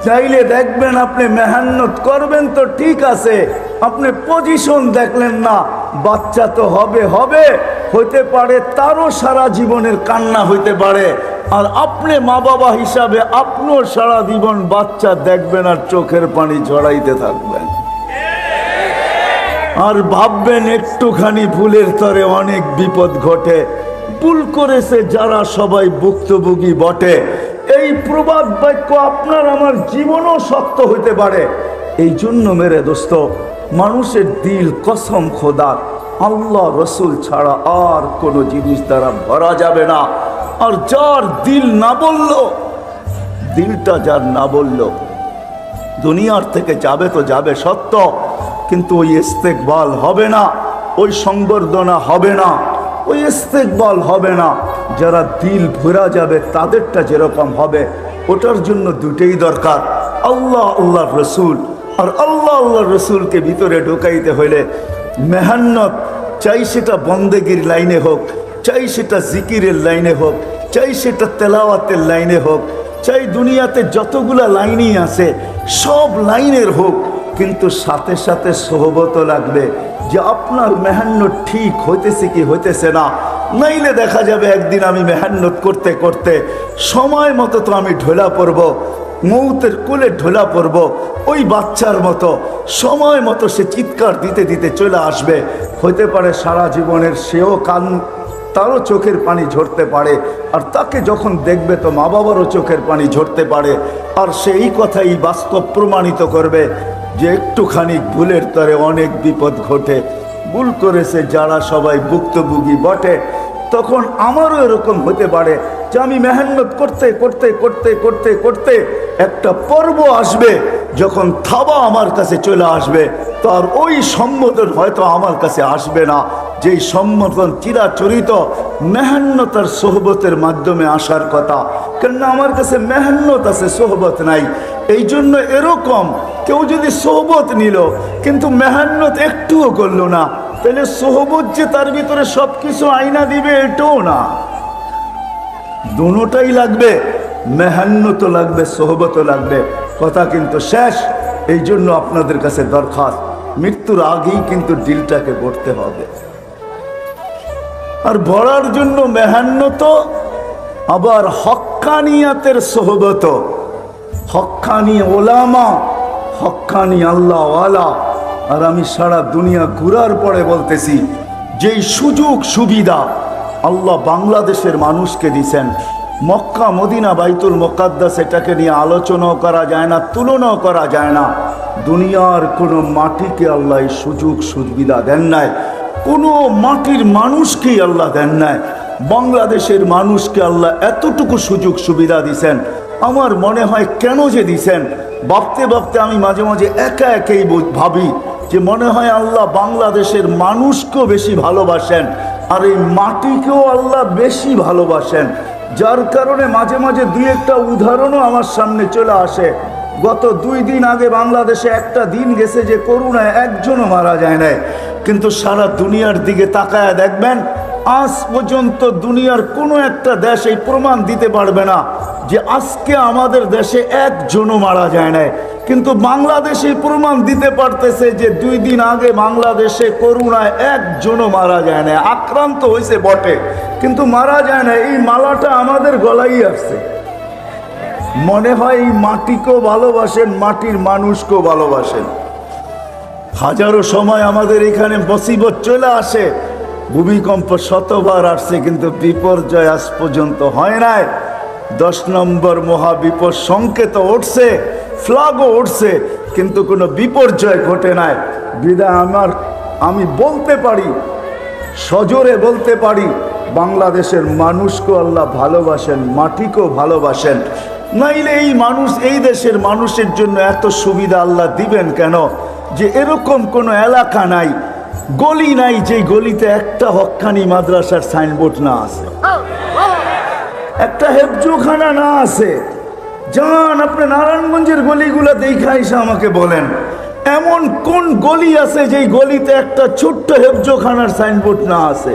চাইলে দেখবেন আপনি মেহনত করবেন তো ঠিক আছে, আপনি পজিশন দেখলেন না, বাচ্চা তো হবে হবে, হইতে পারে তারও সারা জীবনের কান্না হইতে পারে, আর আপনি মা বাবা হিসাবে আপনিও সারা জীবন বাচ্চা দেখবেন আর চোখের পানি ঝরাইতে থাকবেন। আর ভাববেন একটুখানি ভুলের তরে অনেক বিপদ ঘটে। ভুল করেছে যারা সবাই ভুক্তভোগী বটে। এই প্রবাদ বাক্য আপনার আমার জীবনও সত্য হইতে পারে। এই জন্য মেরে দোস্ত, মানুষের দিল কসম খোদার আল্লাহ রসুল ছাড়া আর কোনো জিনিস দ্বারা ভরা যাবে না। আর যার দিল না বলল, দিলটা যার না বলল, দুনিয়ার থেকে যাবে তো যাবে সত্য, কিন্তু ওই ইস্তেকবাল হবে না, ওই সংবর্ধনা হবে না, ওই ইস্তেকবাল হবে না। যারা দিল ভরা যাবে তাদেরটা যেরকম হবে, ওটার জন্য দুটেই দরকার, আল্লাহ আল্লাহর রসুল। আর আল্লাহ আল্লাহর রসুলকে ভিতরে ঢুকাইতে হইলে মেহনত, চাই সেটা বন্দেগীর লাইনে হোক, চাই সেটা জিকিরের লাইনে হোক, চাই সেটা তেলাওয়াতের লাইনে হোক, চাই দুনিয়াতে যতগুলা লাইনই আছে সব লাইনের হোক, কিন্তু সাথে সাথে সোহবত লাগবে যে আপনার মেহনত ঠিক হইতেছে কি হইতেছে না। নাইলে দেখা যাবে একদিন আমি মেহনত করতে করতে সময় মতো তো আমি ঢোলা পড়ব, মৌতের কোলে ঢোলা পড়ব, ওই বাচ্চার মতো সময় মতো সে চিৎকার দিতে দিতে চলে আসবে। হইতে পারে সারা জীবনের সেও কান, তারও চোখের পানি ঝরতে পারে, আর তাকে যখন দেখবে তো মা বাবারও চোখের পানি ঝরতে পারে। আর সেই কথাই বাস্তব প্রমাণিত করবে যে একটুখানি ভুলের তরে অনেক বিপদ ঘটে। ভুল করেছে যারা সবাই ভুক্তভোগী বটে। তখন আমারও এরকম হতে পারে যে আমি মেহনত করতে করতে করতে করতে করতে একটা পর্ব আসবে, যখন থাবা আমার কাছে চলে আসবে, তো আর ওই সম্বোধন হয়তো আমার কাছে আসবে না, যেই সম্বোধন চিরাচরিত মেহনত আর সোহবতের মাধ্যমে আসার কথা। কেননা আমার কাছে মেহনত আছে, সোহবত নাই। এই জন্য এরকম কেউ যদি সোহবত নিল কিন্তু মেহনত একটুও করলো না, তাহলে সোহবত যে তার ভিতরে সব কিছু আইনা দিবে এটাও না। দুটোটাই লাগবে, মেহনতও লাগবে, সোহবতও লাগবে। কথা কিন্তু শেষ। এই জন্য আপনাদের কাছে দরখাস্ত, মৃত্যুর আগেই কিন্তু দিলটাকে গড়তে হবে। আর ভরার জন্য মেহনত, আবার হক্কানিয়াতের সোহবত, হক্কানি ওলামা, হক্কানি আল্লাহওয়ালা। আর আমি সারা দুনিয়া ঘুরার পরে বলতেছি, যেই সুযোগ সুবিধা আল্লাহ বাংলাদেশের মানুষকে দিছেন, মক্কা মদিনা বাইতুল মুকাদ্দাস, এটাকে নিয়ে আলোচনাও করা যায় না, তুলনাও করা যায় না। দুনিয়ার কোনো মাটিকে আল্লাহ এই সুযোগ সুবিধা দেন নাই, কোনো মাটির মানুষকেই আল্লাহ দেন নাই। বাংলাদেশের মানুষকে আল্লাহ এতটুকু সুযোগ সুবিধা দিছেন। আমার মনে হয় কেন যে দিছেন, ভাবতে ভাবতে আমি মাঝে মাঝে একা একাই ভাবি যে মনে হয় আল্লাহ বাংলাদেশের মানুষকেও বেশি ভালোবাসেন, আর এই মাটিকেও আল্লাহ বেশি ভালোবাসেন। যার কারণে মাঝে মাঝে দুই একটা উদাহরণও আমার সামনে চলে আসে। গত 2 দিন আগে বাংলাদেশে একটা দিন গেছে যে করোনায় একজনও মারা যায় নাই, কিন্তু সারা দুনিয়ার দিকে তাকায় দেখবেন আজ পর্যন্ত দুনিয়ার কোনো একটা দেশ এই প্রমাণ দিতে পারবে না যে আজকে আমাদের দেশে একজনও মারা যায় নাই। কিন্তু বাংলাদেশে প্রমাণ দিতে পারতেছে যে 2 দিন আগে বাংলাদেশে করোনায় একজনও মারা যায় না। আক্রান্ত হয়েছে বটে, কিন্তু মারা যায় না। এই মালাটা আমাদের গলায় আসছে। মনে হয় এই মাটিকেও ভালোবাসেন, মাটির মানুষকেও ভালোবাসেন। হাজারো সময় আমাদের এখানে মুসিবত চলে আসে, ভূমিকম্প শতবার আসছে, কিন্তু বিপর্যয় আজ পর্যন্ত হয় নাই। 10 নম্বর মহাবিপদ সংকেত উঠছে, ফ্ল্যাগও উঠছে, কিন্তু কোনো বিপর্যয় ঘটে নাই। বিদায় আমি বলতে পারি, সজোরে বলতে পারি, বাংলাদেশের মানুষকেও আল্লাহ ভালোবাসেন, মাটিকেও ভালোবাসেন। নাইলে এই মানুষ, এই দেশের মানুষের জন্য এত সুবিধা আল্লাহ দিবেন কেন? যে এরকম কোনো এলাকা নাই, গলি নাই যে গলিতে একটা হক্কানি মাদ্রাসার সাইনবোর্ড না আছে, একটা হেফজোখানা না আছে। যান আপনি নারায়ণগঞ্জের গলিগুলা দেখা এসে আমাকে বলেন, এমন কোন গলি আছে যেই গলিতে একটা ছোট্ট হেফজোখানার সাইনবোর্ড না আছে,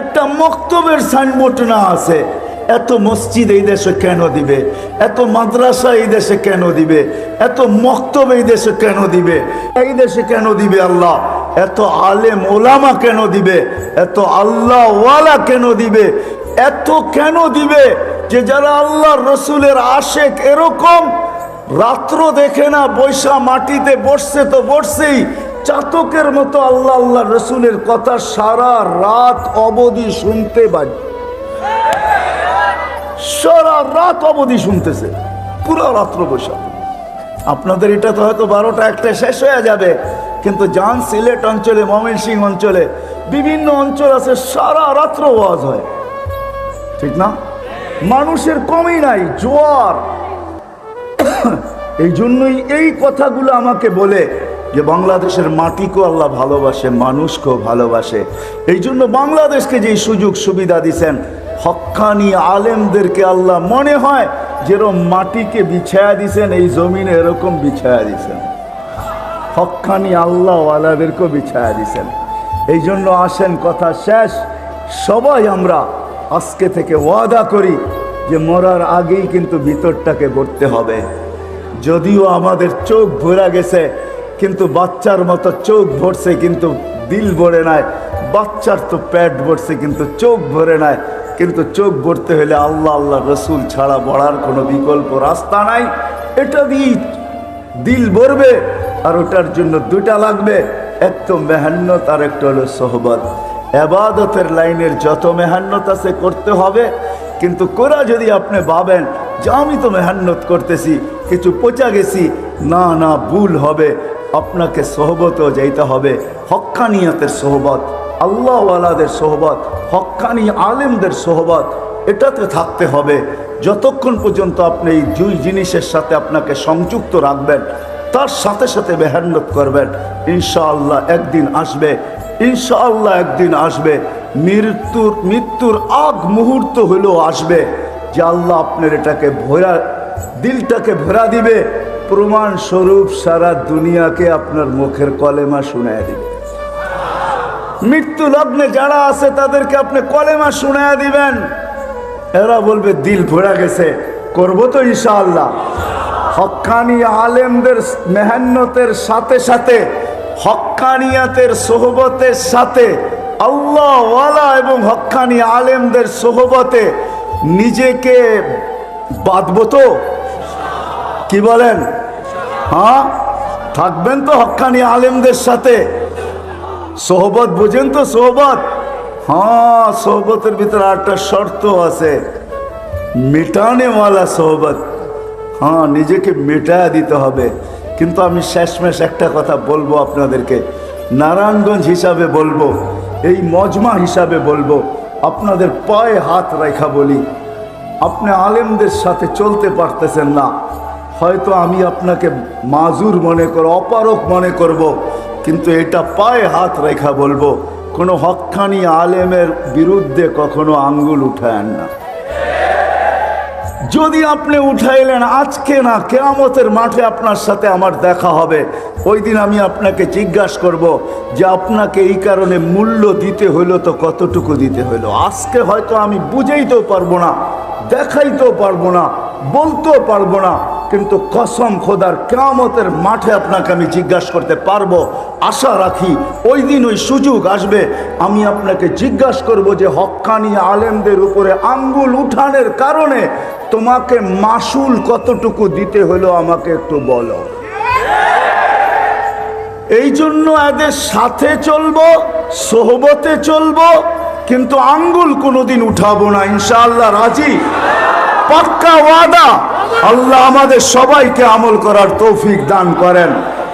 একটা মক্তবের সাইনবোর্ড না আছে, এত মসজিদ এই দেশে কেন দিবে, এত মাদ্রাসা এই দেশে কেন দিবে, এত মক্তব এই দেশে কেন দিবে, এই দেশে কেন দিবে আল্লাহ, এত আলেম ওলামা কেন দিবে, এত আল্লাহ ওয়ালা কেন দিবে, এত কেন দিবে যে যারা আল্লাহর রসুলের আশেক এরকম রাত্র দেখে না, বৈশা মাটিতে বসছে তো বসছেই, চাতকের মতো আল্লাহ আল্লাহ রসুলের কথা সারা রাত অবধি শুনতে বাজে, সারা রাত অবধি শুনতেছে, পুরো রাত্র বসা। আপনাদের এটা তো হয়তো 12টা 1টা শেষ হয়ে যাবে, কিন্তু যান সিলেট অঞ্চলে, ময়মনসিংহ অঞ্চলে, বিভিন্ন অঞ্চল আছে সারা রাত্র ওয়াজ হয়, ঠিক না? মানুষের কমই নাই, জোয়ার। এই জন্যই এই কথাগুলো আমাকে বলে যে বাংলাদেশের মাটিকেও আল্লাহ ভালোবাসে, মানুষকেও ভালোবাসে। এই জন্য বাংলাদেশকে যেই সুযোগ সুবিধা দিছেন, হক্কানি আলেমদেরকে আল্লাহ মনে হয় যেরকম মাটিকে বিছায়া দিছেন, এই জমিনে এরকম বিছায়া দিছেন, হক্কানি আল্লাহ ওয়ালাদেরকেও বিছায়া দিছেন। এই জন্য আসেন, কথা শেষ, সবাই আমরা আজকে থেকে ওয়াদা করি যে মরার আগেই কিন্তু ভিতরটাকে ভরতে হবে। যদিও আমাদের চোখ ভরা গেছে, কিন্তু বাচ্চার মতো চোখ ভরছে কিন্তু দিল ভরে নাই, বাচ্চার তো পেট ভরছে কিন্তু চোখ ভরে নাই। কিন্তু চোখ ভরতে হলে আল্লাহ আল্লাহ রসুল ছাড়া বড়ার কোনো বিকল্প রাস্তা নাই। এটা দিয়ে দিল ভরবে, আর ওটার জন্য দুটা লাগবে, এক তো মেহান্নত আর একটা হলো সোহবত। এবাদতের লাইনের যত মেহান্নত আছে করতে হবে, কিন্তু কোরা যদি আপনি ভাবেন যে আমি তো মেহান্নত করতেছি, কিছু পচা গেছি, না না, ভুল হবে। আপনাকে সোহবতও যাইতে হবে, হক্কানিয়াতের সোহবত, আল্লাহওয়ালাদের সোহবত, হক্কানি আলেমদের সোহবত, এটাতে থাকতে হবে। যতক্ষণ পর্যন্ত আপনি এই দুই জিনিসের সাথে আপনাকে সংযুক্ত রাখবেন, তার সাথে সাথে মেহান্নত করবেন, ইনশাআল্লাহ একদিন আসবে, ইনশাআল্লাহ একদিন আসবে। মৃত্যুর আগ মুহূর্ত হলেও আসবে যে আল্লাহ আপনার এটাকে ভরা, দিলটাকে ভরা দিবে। প্রমাণ স্বরূপ সারা দুনিয়াকে আপনার মুখের কলেমা শুনায় দিবে। মৃত্যু লগ্নে যারা আছে তাদেরকে আপনি কলেমা শুনায় দিবেন, এরা বলবে দিল ভরা গেছে, করবো তো ইনশাআল্লাহ। হক্কানি আলেমদের মেহান্নতের সাথে সাথে, হক্কানিয়াতের সোহবতের সাথে, আল্লাহ ওয়ালা এবং হক্কানি আলেমদের সোহবতে নিজেকে বাঁধবো তো? কি বলেন? হ্যাঁ, থাকবেন তো হক্কানি আলেমদের সাথে? সোহবত বুঝেন তো? সোহবত, হ্যাঁ, সোহবতের ভিতরে একটা শর্ত আছে, মেটানেওয়ালা সোহবত। হ্যাঁ, নিজেকে মেটায়া দিতে হবে। কিন্তু আমি শেষমেশ একটা কথা বলবো আপনাদেরকে, নারায়ণগঞ্জ হিসাবে বলবো, এই মজমা হিসাবে বলবো, আপনাদের পায়ে হাত রেখা বলি, আপনি আলেমদের সাথে চলতে পারতেছেন না, হয়তো আমি আপনাকে মাজুর মনে করব, অপারক মনে করব, কিন্তু এটা পায়ে হাত রেখা বলবো, কোনো হক্কানি আলেমের বিরুদ্ধে কখনো আঙ্গুল উঠায়েন না। যদি আপনি উঠাইলেন, আজকে না, কিয়ামতের মাঠে আপনার সাথে আমার দেখা হবে, ওই দিন আমি আপনাকে জিজ্ঞাসা করব যে আপনাকে এই কারণে মূল্য দিতে হইলো তো কতটুকু দিতে হইলো। আজকে হয়তো আমি বুঝাইতেও পারবো না, দেখাইতেও পারবো না, বলতেও পারবো না, কিন্তু কসম খোদার কিয়ামতের মাঠে আপনাকে আমি জিজ্ঞাসা করতে পারবো। আশা রাখি ওই দিন ওই সুযোগ আসবে, আমি আপনাকে জিজ্ঞাসা করব যে হক্কানি আলেমদের উপরে আঙ্গুল উঠানের কারণে তোমাকে মাসুল কতটুকু দিতে হলো আমাকে একটু বলো। এই জন্য এদের সাথে চলবো, সোহবতে চলবো, কিন্তু আঙ্গুল কোনোদিন উঠাবো না, ইনশাআল্লাহ। রাজি? পাক্কা ওয়াদা। আল্লাহ আমাদের সবাইকে আমল করার তৌফিক দান করেন।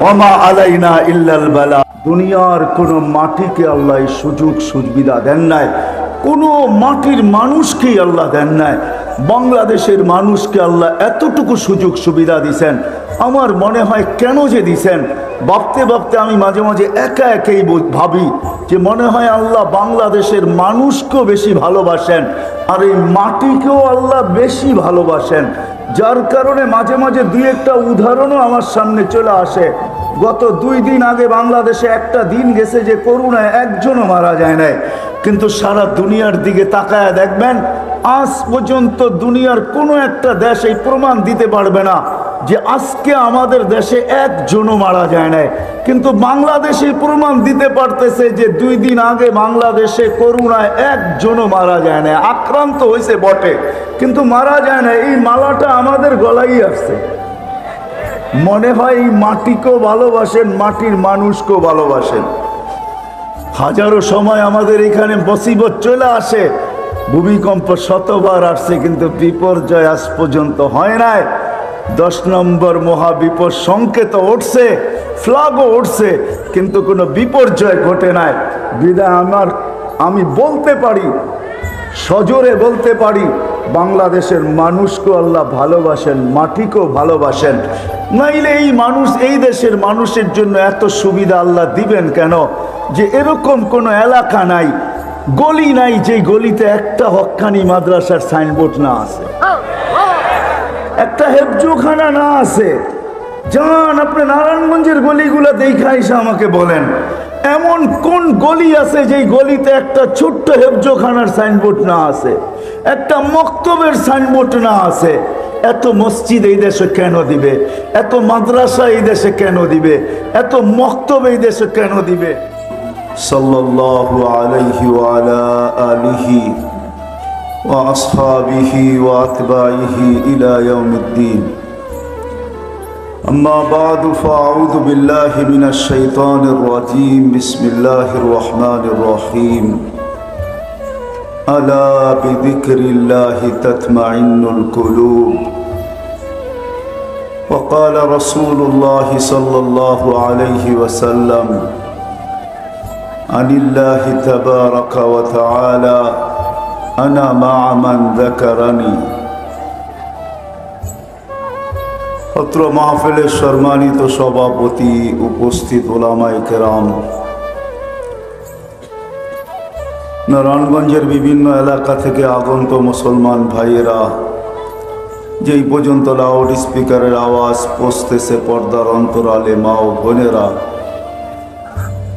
ওমা আলাইনা ইল্লাল বালা। দুনিয়ার কোনো মাটিকে আল্লাহ এই সুযোগ সুবিধা দেন নাই, কোনো মাটির মানুষকেই আল্লাহ দেন নাই। বাংলাদেশের মানুষকে আল্লাহ এতটুকু সুযোগ সুবিধা দিছেন, আমার মনে হয় কেন যে দিছেন, ভাবতে ভাবতে আমি মাঝে মাঝে একা একাই ভাবি যে মনে হয় আল্লাহ বাংলাদেশের মানুষকেও বেশি ভালোবাসেন, আর এই মাটিকেও আল্লাহ বেশি ভালোবাসেন। যার কারণে মাঝে মাঝে দুই একটা উদাহরণও আমার সামনে চলে আসে। গত 2 দিন আগে বাংলাদেশে একটা দিন গেছে যে করোনায় একজনও মারা যায় নাই, কিন্তু সারা দুনিয়ার দিকে তাকায় দেখবেন আজ পর্যন্ত দুনিয়ার কোনো একটা দেশ এই প্রমাণ দিতে পারবে না যে আজকে আমাদের দেশে একজনও মারা যায় না। কিন্তু বাংলাদেশে প্রমাণ দিতে পারতেছে যে 2 দিন আগে বাংলাদেশে করোনায় একজনও মারা যায় না। আক্রান্ত হয়েছে বটে, কিন্তু মারা যায় না। এই মালাটা আমাদের গলায় আসছে। মনে হয় এই মাটিকেও ভালোবাসেন, মাটির মানুষকেও ভালোবাসেন। হাজারো সময় আমাদের এখানে মুসিবত চলে আসে, ভূমিকম্প শতবার আসছে, কিন্তু বিপর্যয় আজ পর্যন্ত হয় নাই। 10 নম্বর মহাবিপদ সংকেত উঠছে, ফ্ল্যাগও উঠছে, কিন্তু কোনো বিপর্যয় ঘটে নাই। বিদায় আমি বলতে পারি, সজোরে বলতে পারি, বাংলাদেশের মানুষকেও আল্লাহ ভালোবাসেন, মাটিকেও ভালোবাসেন। নাইলে এই মানুষ, এই দেশের মানুষের জন্য এত সুবিধা আল্লাহ দিবেন কেন? যে এরকম কোনো এলাকা নাই, গলি নাই, যে গলিতে একটা হক্কানি মাদ্রাসার সাইনবোর্ড না আছে, একটা হেফজোখানা না আছে। যান আপনি নারায়ণগঞ্জের গলিগুলো দেখা এসে আমাকে বলেন, এমন কোন গলি আছে যেই গলিতে একটা ছোট্ট হেফজোখানার সাইনবোর্ড না আছে, একটা মক্তবের সাইনবোর্ড না আছে? এত মসজিদ এই দেশে কেন দিবে? এত মাদ্রাসা এই দেশে কেন দিবে? এত মক্তব এই দেশে কেন দিবে? সাল্লাল্লাহু আলাইহি ওয়া আলা আলিহি ওয়া আসহাবিহি ওয়া আতবাইহি ইলা ইয়াউমিদ্দিন। أما بعد فأعوذ بالله من الشيطان الرجيم بسم الله الرحمن الرحيم ألا بذكر الله تطمئن القلوب وقال رسول الله صلى الله عليه وسلم عن الله تبارك وتعالى أنا مع من ذكرني। অত্র মাহফিলের সম্মানিত সভাপতি, উপস্থিত ওলামায়ে কেরাম, নারায়ণগঞ্জের বিভিন্ন এলাকা থেকে আগত মুসলমান ভাইয়েরা, যেই পর্যন্ত লাউড স্পিকারের আওয়াজ পৌঁছতেছে পর্দার অন্তরালে মা ও বোনেরা,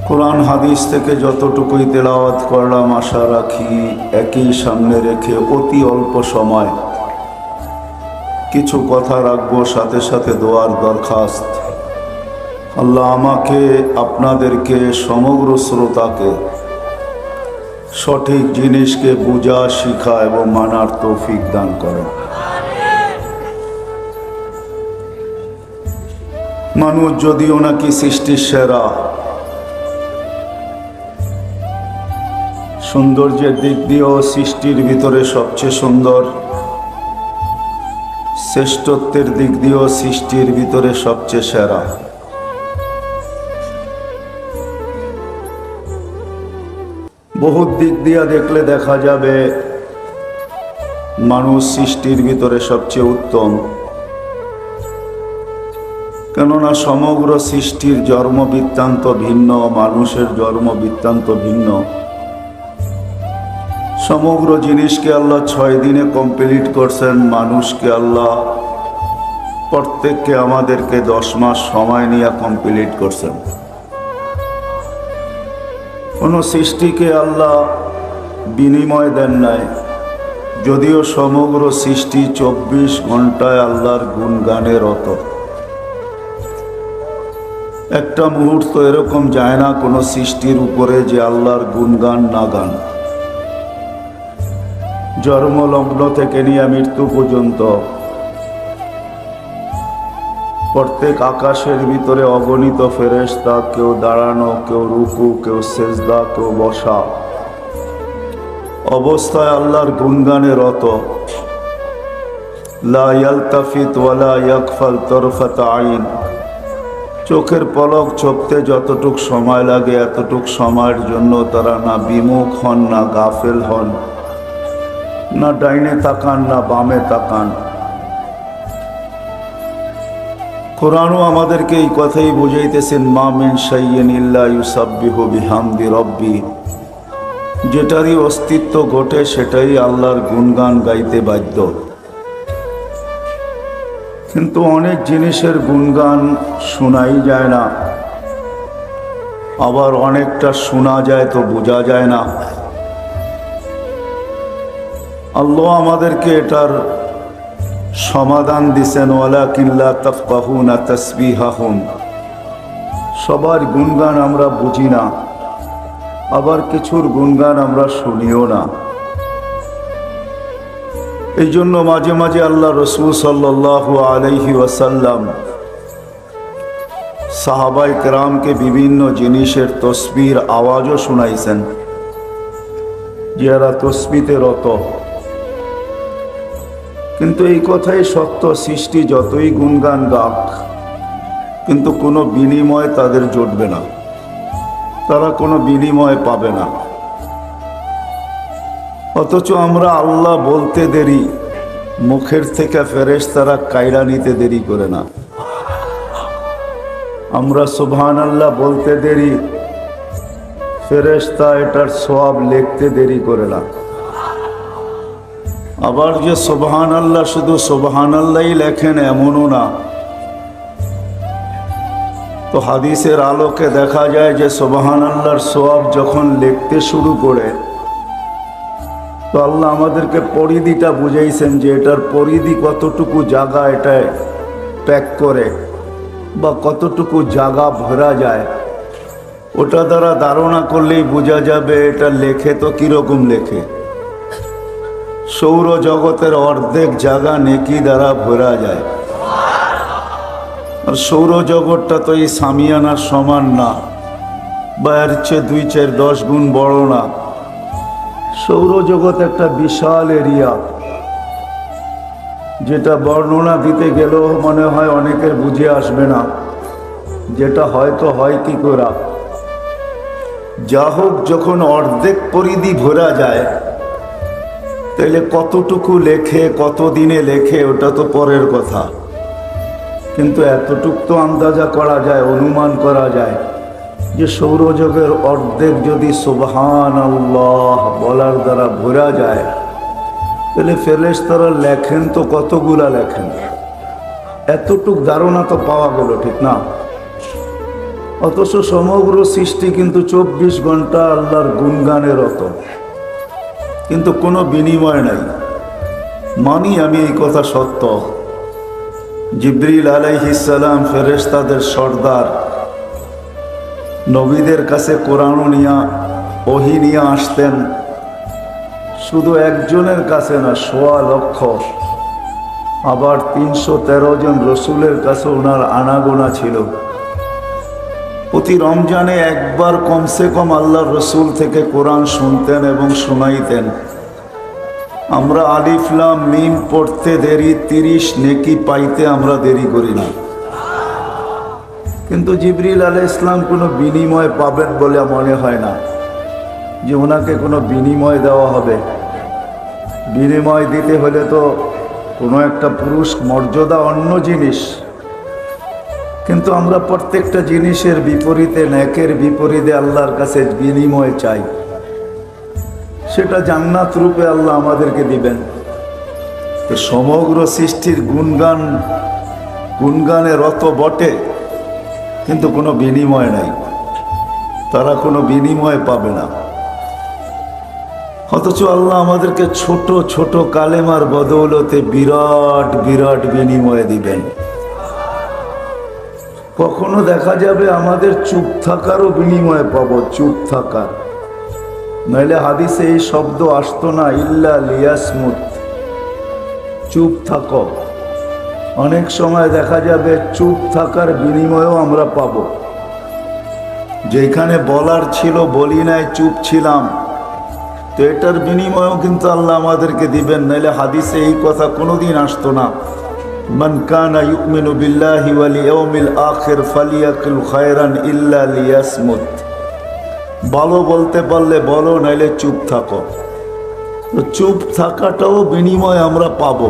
কোরআন হাদিস থেকে যতটুকুই তেলাওয়াত করলাম আশা রাখি একই সামনে রেখে অতি অল্প সময় কিছু কথা রাখবো, সাথে সাথে দোয়ার দরখাস্ত। আল্লাহ আমাকে, আপনাদেরকে, সমগ্র শ্রোতাকে সঠিক জিনিসকে বুঝা, শিখা এবং মানার তৌফিক দান করেন। মানুষ যদিও নাকি সৃষ্টির সেরা, সৌন্দর্যের দিক দিয়েও সৃষ্টির ভিতরে সবচেয়ে সুন্দর, শ্রেষ্ঠত্বের দিক দিয়েও সৃষ্টির ভিতরে সবচেয়ে সেরা। বহুত দিক দিয়া দেখলে দেখা যাবে মানুষ সৃষ্টির ভিতরে সবচেয়ে উত্তম, কেননা সমগ্র সৃষ্টির জন্ম বৃত্তান্ত ভিন্ন, মানুষের জন্ম বৃত্তান্ত ভিন্ন। সমগ্র জিনিসকে আল্লাহ 6 দিনে কমপ্লিট করছেন, মানুষকে আল্লাহ প্রত্যেককে আমাদেরকে 10 মাস সময় নিয়ে কমপ্লিট করছেন। কোনো সৃষ্টিকে আল্লাহ বিনিময় দেন নাই, যদিও সমগ্র সৃষ্টি 24 ঘন্টায় আল্লাহর গুণগানে রত। একটা মুহূর্ত এরকম যায় না কোনো সৃষ্টির উপরে যে আল্লাহর গুণগান না গান। জন্মলগ্ন থেকে নিয়ে মৃত্যু পর্যন্ত প্রত্যেক আকাশের ভিতরে অগণিত ফেরেশতা, কেউ দাঁড়ানো, কেউ রুকু, কেউ সেজদা, কেউ বসা অবস্থায় আল্লাহর গুণগানে রত। লা ইয়ালতাফিত ওয়ালা ইয়াগফাল তরফাত আইন, চোখের পলক ঝপতে যতটুক সময় লাগে এতটুক সময়ের জন্য তারা না বিমুখ হন, না গাফেল হন, না ডাইনে তাকান, না বামে তাকান। কোরআনও আমাদেরকে এই কথাই বুঝাইতেছেন, মা মিন শাইইন ইল্লা ইউসাব্বিহু বিহামদি রাব্বি, যেটারই অস্তিত্ব ঘটে সেটাই আল্লাহর গুণগান গাইতে বাধ্য। কিন্তু অনেক জিনিসের গুণগান শোনাই যায় না, আবার অনেকটা শোনা যায় তো বোঝা যায় না। আল্লাহ আমাদেরকে এটার সমাধান দিছেন, ওয়ালাকিন লা তাফকাহুনা তাসবিহাহুম। সবার গুণগান আমরা বুঝি না, আবার কিছুর গুণগান আমরা শুনিও না। এই জন্য মাঝে মাঝে আল্লাহ রসুল সাল্লাল্লাহু আলাইহি ওয়াসাল্লাম সাহাবাই কেরামকে বিভিন্ন জিনিসের তসবির আওয়াজও শুনাইছেন, যারা তসবিতে রত। কিন্তু এই কথাই সত্য, সৃষ্টি যতই গুণগান গাক, কিন্তু কোনো বিনিময় তাদের জুটবে না, তারা কোনো বিনিময় পাবে না। অথচ আমরা আল্লাহ বলতে দেরি, মুখের থেকে ফেরেশতারা কায়রা নিতে দেরি করে না। আমরা সুবহানাল্লাহ বলতে দেরি, ফেরেশতা এটার সওয়াব লিখতে দেরি করে না। আবার যে সুবহানাল্লাহ শুধু সুবহানাল্লাহই লেখেন এমনও না। তো হাদিসের আলোকে দেখা যায় যে সুবহানাল্লাহর সওয়াব যখন লিখতে শুরু করে, তো আল্লাহ আমাদেরকে পরিধিটা বুঝাইছেন যে এটার পরিধি কতটুকু জায়গা এটায় প্যাক করে বা কতটুকু জায়গা ভরা যায়, ওটা দ্বারা ধারণা করলেই বোঝা যাবে এটা লেখে তো কিরকম লেখে। সৌরজগতের অর্ধেক জায়গা নেকি দ্বারা ভরা যায়। আর সৌরজগৎটা তো এই সামিয়ানার সমান না, বা এর চেয়ে 2-4-10 গুণ বড় না। সৌরজগৎ একটা বিশাল এরিয়া, যেটা বর্ণনা দিতে গেলেও মনে হয় অনেকের বুঝে আসবে না, যেটা হয়তো হয় কি করা। যা হোক, যখন অর্ধেক পরিধি ভরা যায়, তাহলে কতটুকু লেখে, কত দিনে লেখে, ওটা তো পরের কথা। কিন্তু এতটুক তো আন্দাজা করা যায়, অনুমান করা যায় যে সৌরজগতের অর্ধেক যদি সুবহানাল্লাহ বলার দ্বারা ভরা যায়, তাহলে ফেরেশতারা লেখেন তো কতগুলা লেখেন। এতটুক ধারণা তো পাওয়া গেল, ঠিক না? অথচ সমগ্র সৃষ্টি কিন্তু 24 ঘন্টা আল্লাহর গুণগানে রত, কিন্তু কোনো বিনিময় নাই। মানি আমি এই কথা সত্য। জিবরিল আলাইহিস সালাম ফেরেশতাদের সর্দার, নবীদের কাছে কোরআন নিয়া ওহী নিয়ে আসতেন। শুধু একজনের কাছে না, 1.25 লক্ষ। আবার 313 জন রসুলের কাছে ওনার আনাগোনা ছিল। প্রতি রমজানে একবার কমসে কম আল্লাহর রসুল থেকে কোরআন শুনতেন এবং শোনাইতেন। আমরা আলিফ লাম মিম পড়তে দেরি, 30 নেকি পাইতে আমরা দেরি করি না। কিন্তু জিবরিল আলাইহিস সালাম কোনো বিনিময় পাবেন বলে মনে হয় না, যে ওনাকে কোনো বিনিময় দেওয়া হবে। বিনিময় দিতে হলে তো কোনো একটা পুরুষ মর্যাদা, অন্য জিনিস। কিন্তু আমরা প্রত্যেকটা জিনিসের বিপরীতে, নেকের বিপরীতে আল্লাহর কাছে বিনিময় চাই। সেটা জান্নাত রূপে আল্লাহ আমাদেরকে দিবেন। তো সমগ্র সৃষ্টির গুণগানে রত বটে, কিন্তু কোনো বিনিময় নাই, তারা কোনো বিনিময় পাবে না। অথচ আল্লাহ আমাদেরকে ছোট ছোট কালেমার বদৌলতে বিরাট বিরাট বিনিময় দিবেন। কখনো দেখা যাবে আমাদের চুপ থাকারও বিনিময় পাবো, চুপ থাকার। নইলে হাদিসে এই শব্দ আসতো না, ইল্লা লিয়াসমুত, চুপ থাকো। অনেক সময় দেখা যাবে চুপ থাকার বিনিময়ও আমরা পাবো। যেখানে বলার ছিল বলি নাই, চুপ ছিলাম, তো এটার বিনিময়ও কিন্তু আল্লাহ আমাদেরকে দিবেন। নাইলে হাদিসে এই কথা কোনোদিন আসতো না, মান কানা ইউমিনু বিল্লাহি ওয়াল ইয়াউমিল আখির ফালিয়াকুল খায়রান ইল্লা লিয়াসমুত। ভালো বলতে পারলে বলো, নাইলে চুপ থাকো। তো চুপ থাকাটাও বিনিময় আমরা পাবো।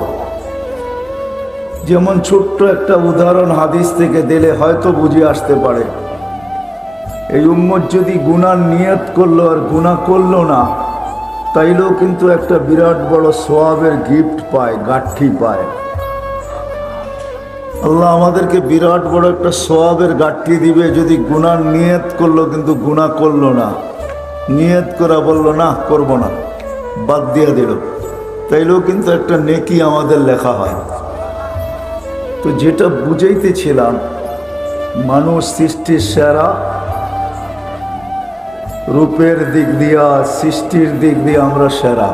যেমন ছোট্ট একটা উদাহরণ হাদিস থেকে দিলে হয়তো বুঝে আসতে পারে। এই উম্মত যদি গুনার নিয়ত করলো আর গুনাহ করলো না, তাইলেও কিন্তু একটা বিরাট বড় সওয়াবের গিফট পায়, গাঠি পায়। আল্লাহ আমাদেরকে বিরাট বড় একটা সওয়াবের গাঠি দিবে যদি গুনার নিয়ত করলো কিন্তু গুনাহ করলো না। নিয়ত করা বললো না করব না, বাদ দিয়ে দিল, তাইলেও কিন্তু একটা নেকি আমাদের লেখা হয়। তো যেটা বুঝাইতেছিলাম, মানুষ সৃষ্টির সেরা, রূপের দিক দিয়া সৃষ্টির দিক দিয়ে আমরা সেরা।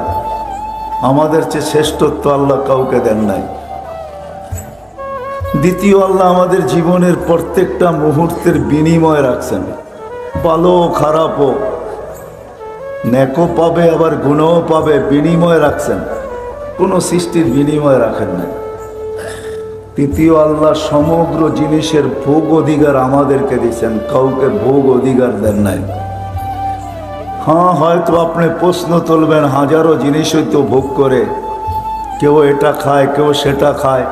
আমাদের চেয়ে শ্রেষ্ঠত্ব আল্লাহ কাউকে দেন নাই। দ্বিতীয়, আল্লাহ আমাদের জীবনের প্রত্যেকটা মুহূর্তের বিনিময় রাখছেন, ভালো খারাপও, নেকও পাবে আবার গুণও পাবে, বিনিময় রাখছেন, কোনো সৃষ্টির বিনিময় রাখেন নাই। তৃতীয়, আল্লাহ সমগ্র জিনিসের ভোগ অধিকার আমাদেরকে দিচ্ছেন, কাউকে ভোগ অধিকার দেন নাই। হ্যাঁ, হয়তো আপনি প্রশ্ন তুলবেন, হাজারো জিনিসই তো ভোগ করে, কেউ এটা খায়, কেউ সেটা খায়,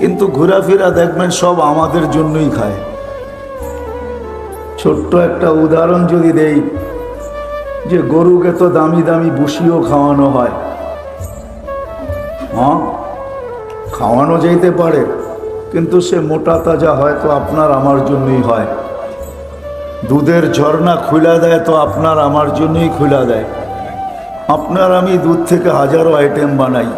কিন্তু ঘোরাফেরা দেখবেন সব আমাদের জন্যই খায়। ছোট্ট একটা উদাহরণ যদি দেই, যে গরুকে তো দামি দামি ভুসিও খাওয়ানো হয়, হ্যাঁ খাওয়ানো যেতে পারে, কিন্তু সে মোটা তাজা হয়তো আপনার আমার জন্যই হয়। দুধের ঝর্ণা খুলে দেয় তো আপনার আমার জন্যই খুলে দেয়। আপনার আমি দুধ থেকে হাজারো আইটেম বানাই।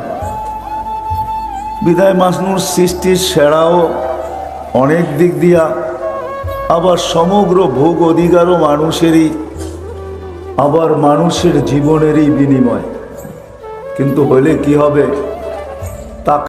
বিদায় মানুষ সৃষ্টির সেরাও অনেক দিক দিয়া, আবার সমগ্র ভোগ অধিকারও মানুষেরই, আবার মানুষের জীবনেরই বিনিময়। কিন্তু হলে কি হবে,